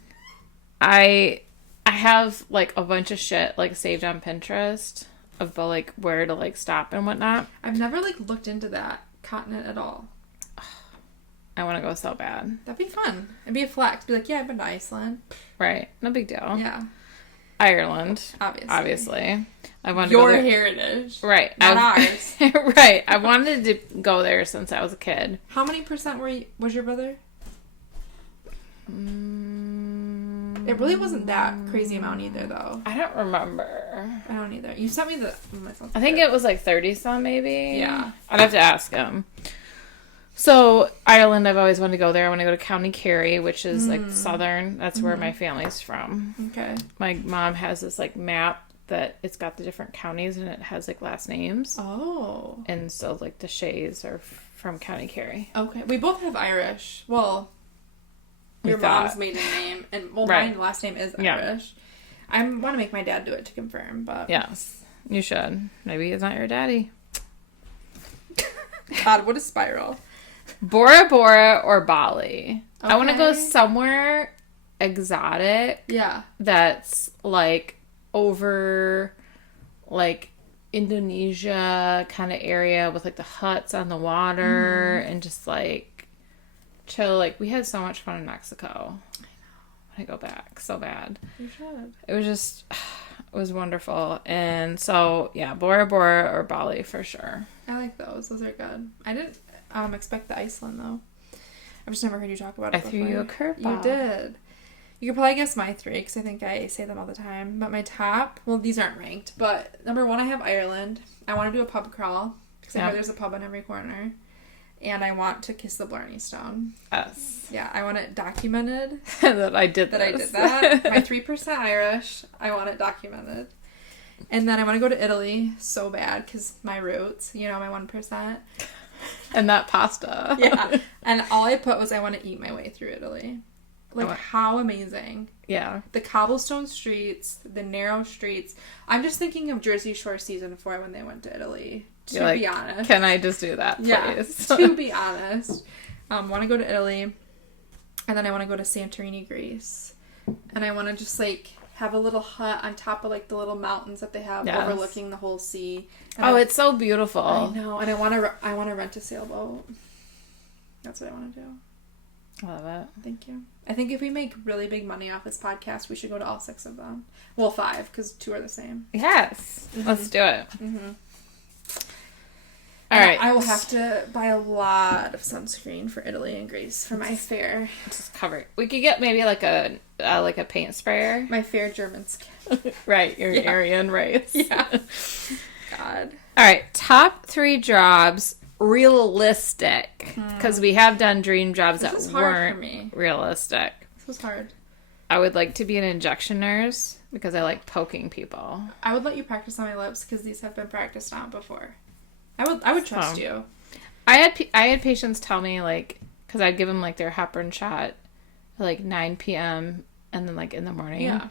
I have, like, a bunch of shit, like, saved on Pinterest of, like, where to, like, stop and whatnot. I've never, like, looked into that continent at all. I want to go so bad. That'd be fun. It'd be a flex. Be like, yeah, I've been to Iceland. Right. No big deal. Yeah. Ireland. Obviously. I wanted to go there. Your heritage. Right. Not ours. Right. I wanted to go there since I was a kid. How many percent was your brother? It really wasn't that crazy amount either, though. I don't remember. I don't either. You sent me the... I think it was like 30-some, maybe. Yeah. I'd have to ask him. So, Ireland, I've always wanted to go there. I want to go to County Kerry, which is, like, southern. That's where my family's from. Okay. My mom has this, like, map that it's got the different counties, and it has, like, last names. Oh. And so, like, the Shays are from County Kerry. Okay. We both have Irish. Well, your mom's maiden name, and, well, my last name is Irish. Yeah. I want to make my dad do it to confirm, but... Yes. You should. Maybe he's not your daddy. God, what a spiral. Bora Bora or Bali. Okay. I want to go somewhere exotic. Yeah. That's, like, over, like, Indonesia kind of area with, like, the huts on the water and just, like, chill. Like, we had so much fun in Mexico. I know. I go back so bad. You should. It was just, it was wonderful. And so, yeah, Bora Bora or Bali for sure. I like those. Those are good. I didn't expect the Iceland, though. I've just never heard you talk about it before. I threw you a curveball. You did. You could probably guess my 3, because I think I say them all the time. But my top, well, these aren't ranked, but number 1, I have Ireland. I want to do a pub crawl, because I know there's a pub on every corner. And I want to kiss the Blarney Stone. Yes. Yeah, I want it documented. that I did I did that. My 3% Irish. I want it documented. And then I want to go to Italy so bad because my roots, you know, my 1%. And that pasta. Yeah. And all I put was I want to eat my way through Italy. Like, how amazing. Yeah. The cobblestone streets, the narrow streets. I'm just thinking of Jersey Shore season 4 when they went to Italy. To be honest. Can I just do that, please? Yeah, to be honest. Want to go to Italy. And then I want to go to Santorini, Greece. And I want to just, like, have a little hut on top of, like, the little mountains that they have overlooking the whole sea. And it's so beautiful. I know. And I want to rent a sailboat. That's what I want to do. I love it. Thank you. I think if we make really big money off this podcast, we should go to all 6 of them. Well, 5, because 2 are the same. Yes. Mm-hmm. Let's do it. Mm-hmm. All right. I will have to buy a lot of sunscreen for Italy and Greece for my fair. Just cover it. We could get maybe like a paint sprayer. My fair German skin. Right. Your Aryan race. Yeah. God. All right. Top 3 jobs. Realistic. Because we have done dream jobs that weren't realistic. This was hard. I would like to be an injection nurse because I like poking people. I would let you practice on my lips because these have been practiced on before. I would trust you. I had patients tell me, like, because I'd give them, like, their heparin shot at, like, 9 p.m. and then, like, in the morning. Yeah.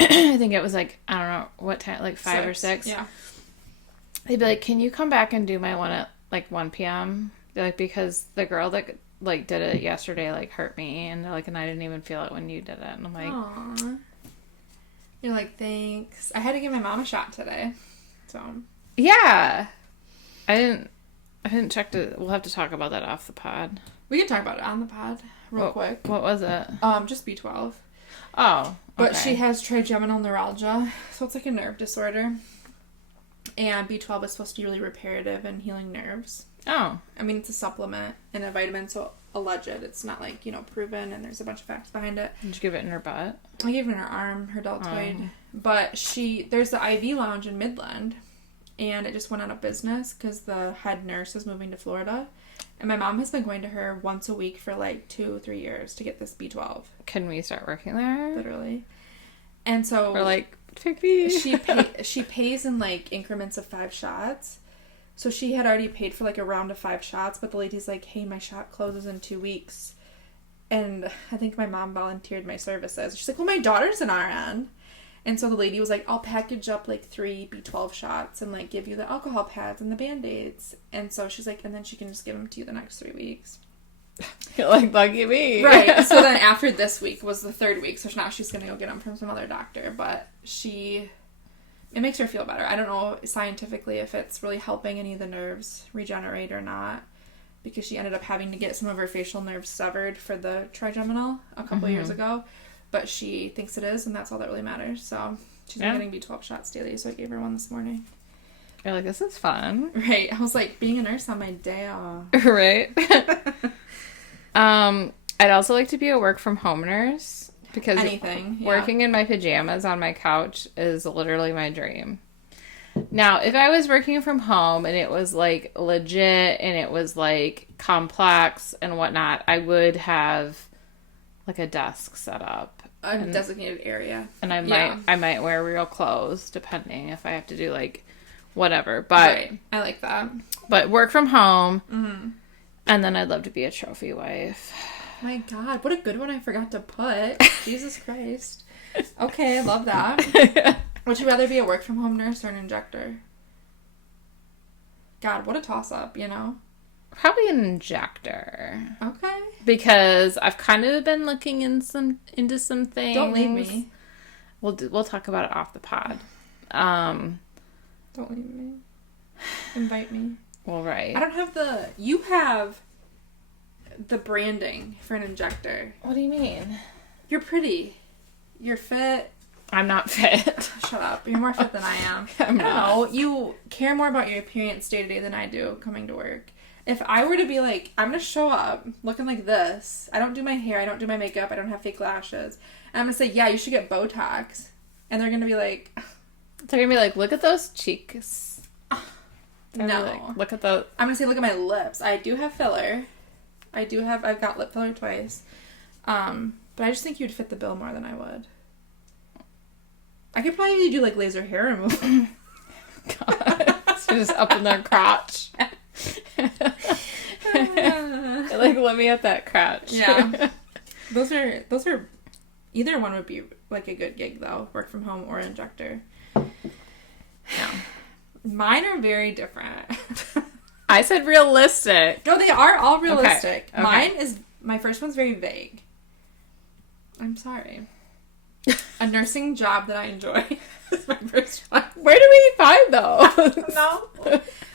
I think it was, like, I don't know what time, like 5 or 6. Yeah. They'd be like, can you come back and do my one at, like, 1 p.m.? They're like, because the girl that, like, did it yesterday, like, hurt me. And they're like, and I didn't even feel it when you did it. And I'm like... Aww. You're like, thanks. I had to give my mom a shot today. So... Yeah. I didn't check we'll have to talk about that off the pod. We can talk about it on the pod real quick. What was it? Just B12. Oh, okay. But she has trigeminal neuralgia, so it's like a nerve disorder. And B12 is supposed to be really reparative and healing nerves. Oh. I mean, it's a supplement and a vitamin, so alleged. It's not like, you know, proven, and there's a bunch of facts behind it. Did you give it in her butt? I gave it in her arm, her deltoid. But there's the IV lounge in Midland. And it just went out of business because the head nurse is moving to Florida. And my mom has been going to her once a week for like 2-3 years to get this B12. Can we start working there? Literally. And so... We're like, pick me. She pays in like increments of 5 shots. So she had already paid for like a round of 5 shots. But the lady's like, hey, my shot closes in 2 weeks. And I think my mom volunteered my services. She's like, well, my daughter's an RN. And so the lady was like, I'll package up like 3 B12 shots and like give you the alcohol pads and the Band-Aids. And so she's like, and then she can just give them to you the next 3 weeks. You're like, lucky me. Right. So then after this week was the 3rd week. So now she's going to go get them from some other doctor. But it makes her feel better. I don't know scientifically if it's really helping any of the nerves regenerate or not. Because she ended up having to get some of her facial nerves severed for the trigeminal a couple years ago. But she thinks it is, and that's all that really matters. So she's been getting B12 shots daily, so I gave her one this morning. You're like, this is fun. Right. I was like, being a nurse on my day off. Right. I'd also like to be a work-from-home nurse. Because working in my pajamas on my couch is literally my dream. Now, if I was working from home and it was, like, legit and it was, like, complex and whatnot, I would have... like a desk set up. A designated area. And I might wear real clothes, depending if I have to do, like, whatever. But right. I like that. But work from home. Mm-hmm. And then I'd love to be a trophy wife. My God, what a good one I forgot to put. Jesus Christ. Okay, I love that. Would you rather be a work from home nurse or an injector? God, what a toss-up, you know? Probably an injector. Okay. Because I've kind of been looking into some things. Don't leave me. We'll talk about it off the pod. Don't leave me. Invite me. Well, right. I don't have you have the branding for an injector. What do you mean? You're pretty. You're fit. I'm not fit. Shut up. You're more fit than I am. I don't know. You care more about your appearance day to day than I do coming to work. If I were to be like, I'm going to show up looking like this. I don't do my hair. I don't do my makeup. I don't have fake lashes. And I'm going to say, yeah, you should get Botox. And they're going to be like... They're going to be like, look at those cheeks. No. Like, look at the... I'm going to say look at my lips. I do have filler. I've got lip filler twice. But I just think you'd fit the bill more than I would. I could probably do, like, laser hair removal. God. So just up in their crotch. Like, let me at that crotch. Yeah. Those are... Either one would be, like, a good gig, though. Work from home or injector. Yeah. Mine are very different. I said realistic. No, they are all realistic. Okay. Mine is... My first one's very vague. I'm sorry. A nursing job that I enjoy is my first one. Where do we find those? No.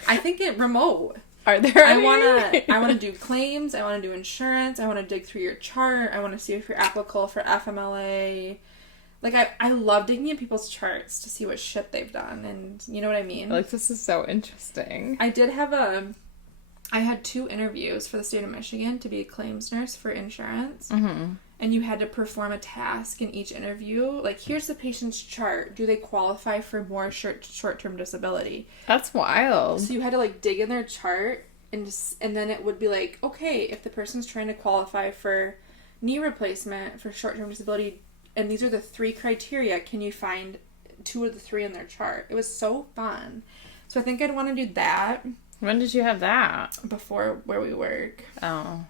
I think it remote. Are there I any? wanna do claims, I wanna do insurance, I wanna dig through your chart, I wanna see if you're applicable for FMLA. Like I love digging in people's charts to see what shit they've done, and you know what I mean? Like, this is so interesting. I had 2 interviews for the state of Michigan to be a claims nurse for insurance. Mm-hmm. And you had to perform a task in each interview. Like, here's the patient's chart. Do they qualify for more short-term disability? That's wild. So you had to, like, dig in their chart, and then it would be like, okay, if the person's trying to qualify for knee replacement for short-term disability, and these are the 3 criteria, can you find 2 of the 3 in their chart? It was so fun. So I think I'd want to do that. When did you have that? Before where we work. Oh.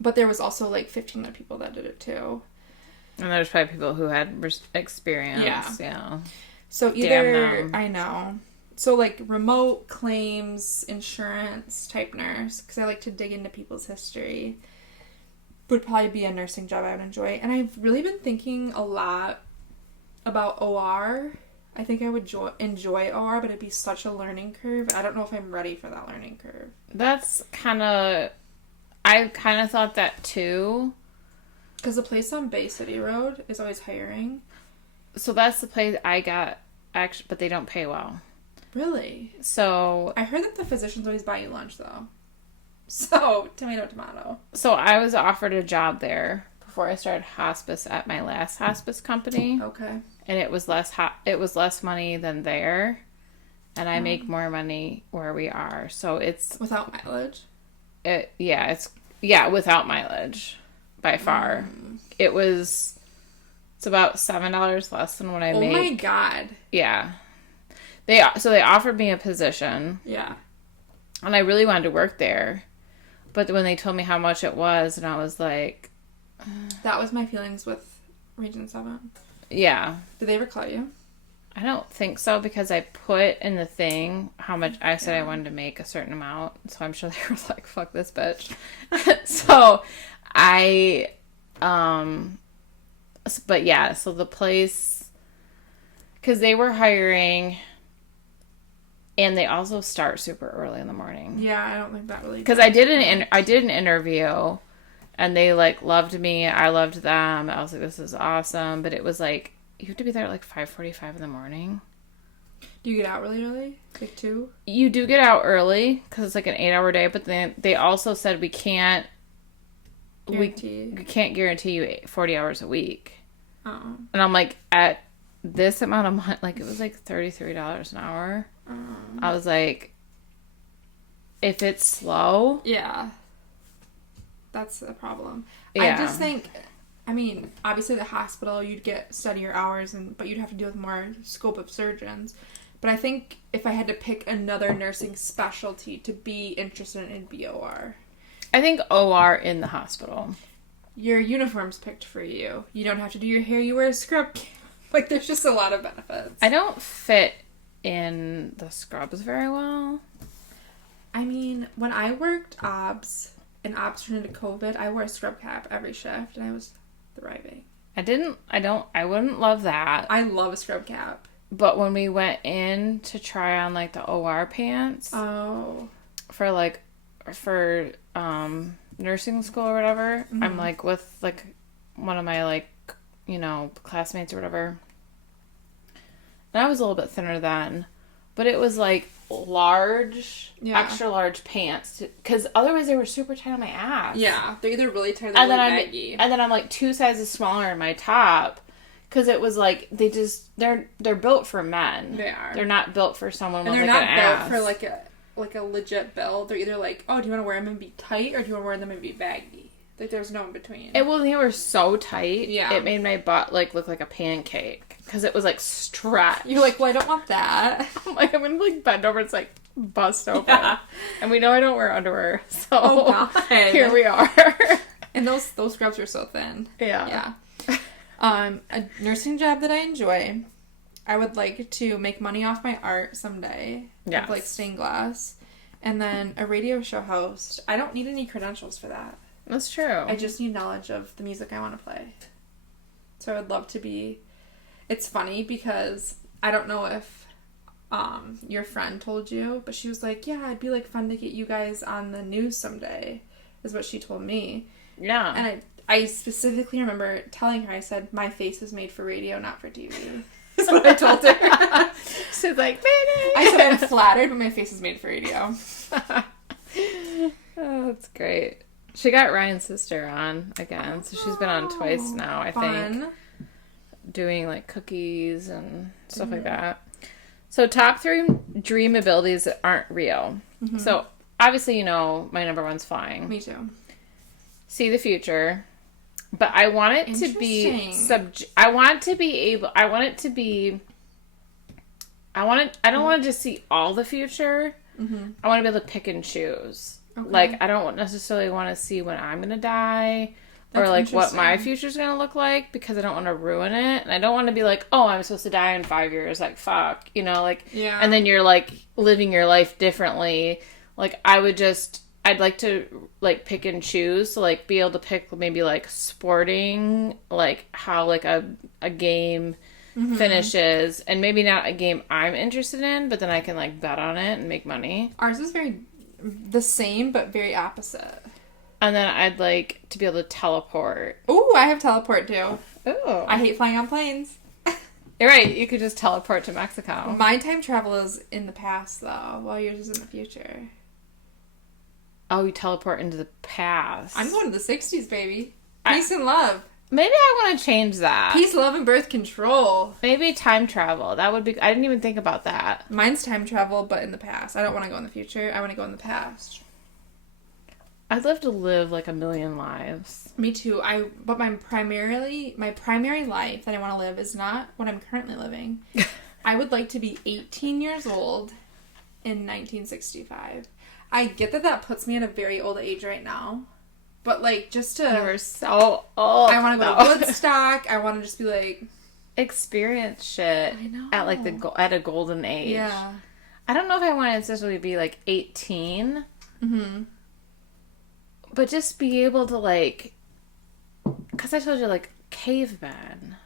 But there was also, like, 15 other people that did it, too. And there's probably people who had experience. Yeah. So either... I know. So, like, remote claims, insurance type nurse, because I like to dig into people's history, would probably be a nursing job I would enjoy. And I've really been thinking a lot about OR. I think I would enjoy OR, but it'd be such a learning curve. I don't know if I'm ready for that learning curve. That's kind of... I kind of thought that too. Because the place on Bay City Road is always hiring. So that's the place I got, actually, but they don't pay well. Really? So... I heard that the physicians always buy you lunch, though. So, tomato. So I was offered a job there before I started hospice at my last hospice company. Okay. And it was less money than there. And I make more money where we are. So it's... Without mileage? It's without mileage by far. It's about $7 less than what I make. Oh my god. Yeah. They offered me a position. Yeah. And I really wanted to work there. But when they told me how much it was, and I was like... That was my feelings with Region 7. Yeah. Did they ever call you? I don't think so, because I put in the thing how much I said I wanted to make a certain amount. So I'm sure they were like, fuck this bitch. So but yeah, so the place, because they were hiring, and they also start super early in the morning. Yeah, I don't think that really... Because I did an interview, and they, like, loved me. I loved them. I was like, this is awesome. But it was like, you have to be there at like 5:45 in the morning. Do you get out really early? Like 2? You do get out early because it's like an 8-hour day, but then they also said we can't guarantee you 40 hours a week. Oh. And I'm like, at this amount of money, like, it was like $33 an hour. I was like, if it's slow, yeah, that's the problem. Yeah. I just think, I mean, obviously the hospital, you'd get steadier hours, but you'd have to deal with more scope of surgeons. But I think if I had to pick another nursing specialty to be interested in, it'd be OR. I think OR in the hospital. Your uniform's picked for you. You don't have to do your hair. You wear a scrub. Like, there's just a lot of benefits. I don't fit in the scrubs very well. I mean, when I worked OBS, and OBS turned into COVID, I wore a scrub cap every shift, and I was thriving. I wouldn't love that. I love a scrub cap. But when we went in to try on, like, the OR pants. Oh. For nursing school or whatever, I'm, like, with, like, one of my, like, you know, classmates or whatever. And I was a little bit thinner then. But it was, like, extra large pants. Because otherwise they were super tight on my ass. Yeah. They're either really tight or really baggy. And then I'm, like, 2 sizes smaller in my top. Because it was like, they're built for men. They are. They're not built for someone with and like they're an not ass. built for like a legit build. They're either like, oh, do you want to wear them and be tight, or do you want to wear them and be baggy? Like, there's no in between. They were so tight. Yeah. It made my butt like look like a pancake because it was like stretched. You're like, well, I don't want that. I'm gonna like bend over. It's like bust open. Yeah. And we know I don't wear underwear, so Oh, God. here we are. And those scrubs are so thin. Yeah. Yeah. A nursing job that I enjoy. I would like to make money off my art someday. Yes. With, like, stained glass. And then a radio show host. I don't need any credentials for that. That's true. I just need knowledge of the music I want to play. So I would love to be... It's funny because I don't know if your friend told you, but she was like, yeah, it'd be, like, fun to get you guys on the news someday, is what she told me. Yeah. And I specifically remember telling her, I said, my face is made for radio, not for TV. That's what I told her. She's like, baby! I said, I'm flattered, but my face is made for radio. Oh, that's great. She got Ryan's sister on again, so she's been on twice now, I think. Doing, like, cookies and stuff like that. So, top 3 dream abilities that aren't real. Mm-hmm. So, obviously, you know, my number one's flying. Me too. See the future. But I want it to be I don't want to just see all the future. Mm-hmm. I want to be able to pick and choose. Okay. Like, I don't necessarily want to see when I'm going to die or, like, what my future's going to look like because I don't want to ruin it. And I don't want to be like, oh, I'm supposed to die in 5 years. Like, fuck. You know, like, yeah. And then you're, like, living your life differently. Like, I'd like to, like, pick and choose. So, like, be able to pick maybe, like, sporting, like, how, like, a game finishes. And maybe not a game I'm interested in, but then I can, like, bet on it and make money. Ours is very the same, but very opposite. And then I'd like to be able to teleport. Ooh, I have teleport, too. Ooh. I hate flying on planes. You're right. You could just teleport to Mexico. My time travel is in the past, though, while yours is in the future. Oh, you teleport into the past. I'm going to the 60s, baby. Peace and love. Maybe I want to change that. Peace, love, and birth control. Maybe time travel. That would be... I didn't even think about that. Mine's time travel, but in the past. I don't want to go in the future. I want to go in the past. I'd love to live, like, 1,000,000 lives. Me too. But my primary life that I want to live is not what I'm currently living. I would like to be 18 years old in 1965. I get that puts me at a very old age right now. But, like, just to... You're so old. I want to go to Woodstock. I want to just be, like... Experience shit. I know. At, like, at a golden age. Yeah. I don't know if I want to necessarily be, like, 18. Mm-hmm. But just be able to, like... Because I told you, like, cavemen.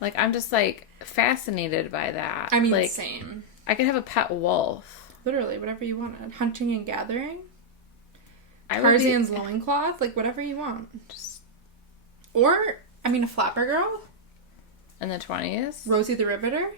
Like, I'm just, like, fascinated by that. I mean, like, same. I could have a pet wolf. Literally, whatever you wanted. Hunting and gathering. Tarzan's loincloth, like whatever you want. Or, I mean, a flapper girl. In the 20s. Rosie the Riveter.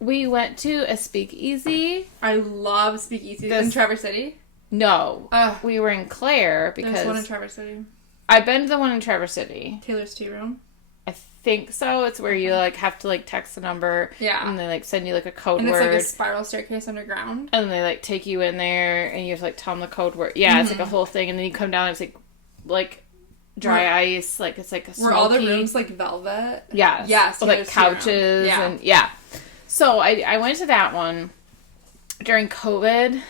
We went to a speakeasy. I love speakeasy. In Traverse City? No. We were in Clare because... There's one in Traverse City. I've been to the one in Traverse City. Taylor's Tea Room. I think so. It's where you, like, have to, like, text the number. Yeah. And they, like, send you, like, a code word. And it's, like, a spiral staircase underground. And then they, like, take you in there, and you have to, like, tell them the code word. Yeah, it's, like, a whole thing. And then you come down, and it's, like dry ice. Like, it's, like, a smoky... Were all the rooms, like, velvet? Yes. Yes. With, like, couches. Yeah. And, yeah. So, I went to that one during COVID.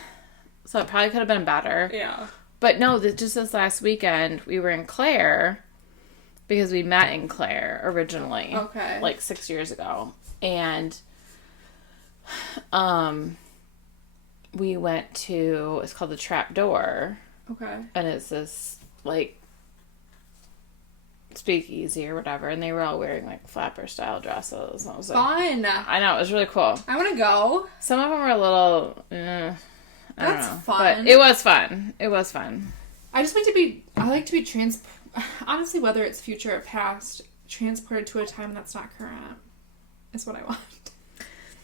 So, it probably could have been better. Yeah. But, no, just this last weekend, we were in Clare... Because we met in Clare originally. Okay. Like 6 years ago. And we went to, it's called the Trap Door. Okay. And it's this, like, speakeasy or whatever. And they were all wearing, like, flapper style dresses. And I was like, fun. I know, it was really cool. I want to go. Some of them were a little, I don't That's know. fun. But it was fun. It was fun. I like to be honestly, whether it's future or past, transported to a time that's not current is what I want.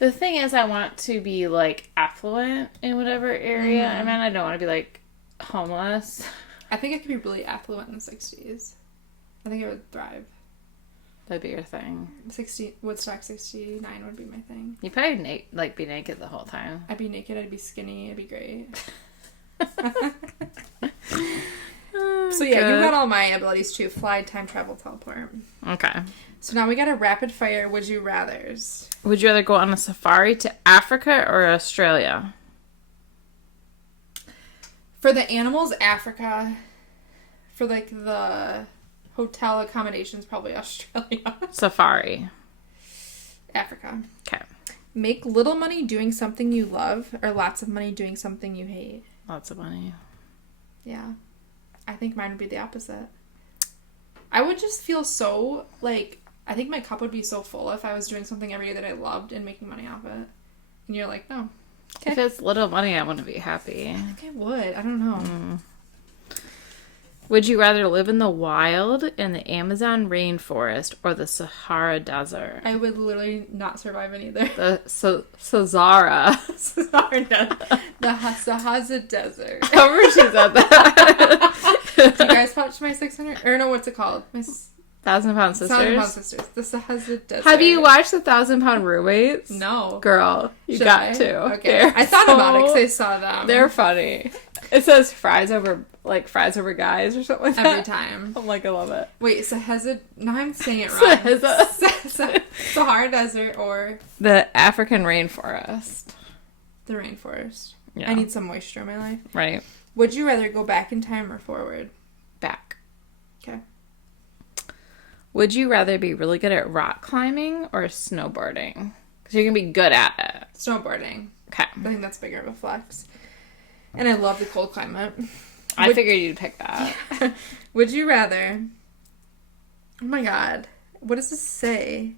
The thing is, I want to be, like, affluent in whatever area I'm in. I don't want to be, like, homeless. I think I could be really affluent in the 60s. I think I would thrive. That'd be your thing. Woodstock 69 would be my thing. You'd probably be naked the whole time. I'd be naked, I'd be skinny, it'd be great. So yeah, Good. you got all my abilities too. Fly, time travel, teleport. Okay. So now we got a rapid fire would you rathers. Would you rather go on a safari to Africa or Australia? For the animals, Africa. For like the hotel accommodations, probably Australia. Safari. Africa. Okay. Make little money doing something you love or lots of money doing something you hate. Lots of money. Yeah. I think mine would be the opposite. I would just feel so, like, I think my cup would be so full if I was doing something every day that I loved and making money off it. And you're like, no. Okay. If it's little money, I wouldn't be happy. I think I would. I don't know. Would you rather live in the wild in the Amazon rainforest or the Sahara Desert? I would literally not survive in either. The Sahara. The Sahara Desert. However she said that. Do you guys watch my 600? Or no, what's it called? My 1,000-Pound Sisters? 1,000-Pound Sisters. The Sahara Desert. Have you watched the 1,000-Pound Roommates? No. Girl, you Should got I? to. Okay. I thought about it because I saw them. They're funny. It says fries over guys or something like that. Every time. I'm like, I love it. Wait, Sahara... No, I'm saying it wrong. Sahara Desert or... The African rainforest. The rainforest. Yeah. I need some moisture in my life. Right. Would you rather go back in time or forward? Back. Okay. Would you rather be really good at rock climbing or snowboarding? Because you're going to be good at it. Snowboarding. Okay. I think that's bigger of a flex. And I love the cold climate. I figured you'd pick that. Would you rather... Oh my god. What does this say?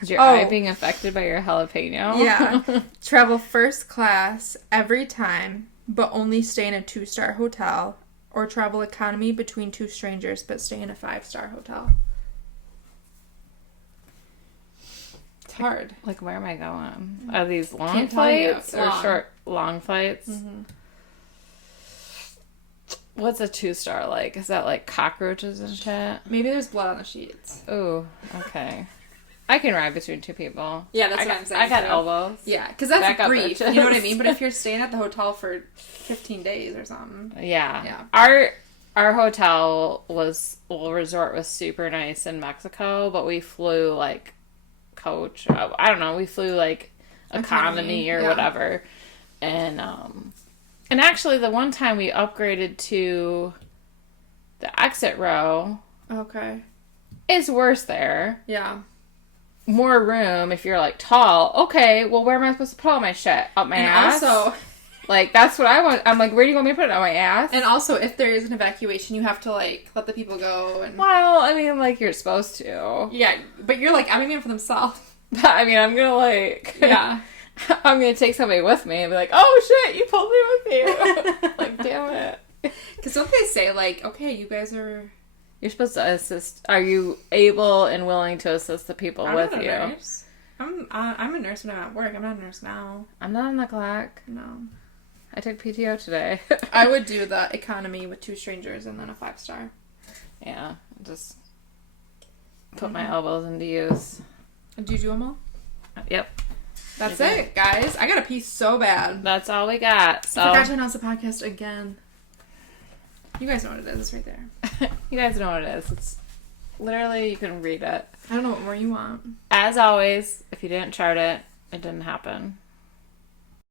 Is your eye being affected by your jalapeno? Yeah. Travel first class every time, but only stay in a 2-star hotel. Or travel economy between 2 strangers, but stay in a 5-star hotel. It's hard. Like, where am I going? Are these long Can't tell you. flights or long flights? Mm-hmm. What's a 2-star like? Is that like cockroaches and shit? Maybe there's blood on the sheets. Ooh, okay. I can ride between 2 people. Yeah, that's what I'm saying. I got elbows. Yeah, because that's Back up, brief. bitches. You know what I mean? But if you're staying at the hotel for 15 days or something. Yeah. Yeah. Our hotel resort was super nice in Mexico, but we flew like coach. I don't know. We flew like economy or whatever. And actually the one time we upgraded to the exit row. Okay. It's worse there. Yeah. More room if you're like tall. Okay, well where am I supposed to put all my shit? Up my ass? Also, like that's what I want. I'm like, where do you want me to put it? On my ass? And also, if there is an evacuation, you have to like let the people go. And well, I mean, like you're supposed to. Yeah, but you're like adamant for themselves. But I mean, I'm gonna like. Yeah. I'm gonna take somebody with me and be like, oh shit, you pulled me with you. Like, damn it. Because don't they say like, okay, you guys are. You're supposed to assist. Are you able and willing to assist the people with I'm not you? a nurse. I'm a nurse when I'm at work. I'm not a nurse now. I'm not on the clock. No. I took PTO today. I would do the economy with 2 strangers and then a 5-star. Yeah, just put my elbows into use. Do you do them all? Yep. That's it, guys. I got to pee so bad. That's all we got. So I forgot to announce the podcast again. You guys know what it is. It's right there. You guys know what it is. It's literally, you can read it. I don't know what more you want. As always, if you didn't chart it, it didn't happen.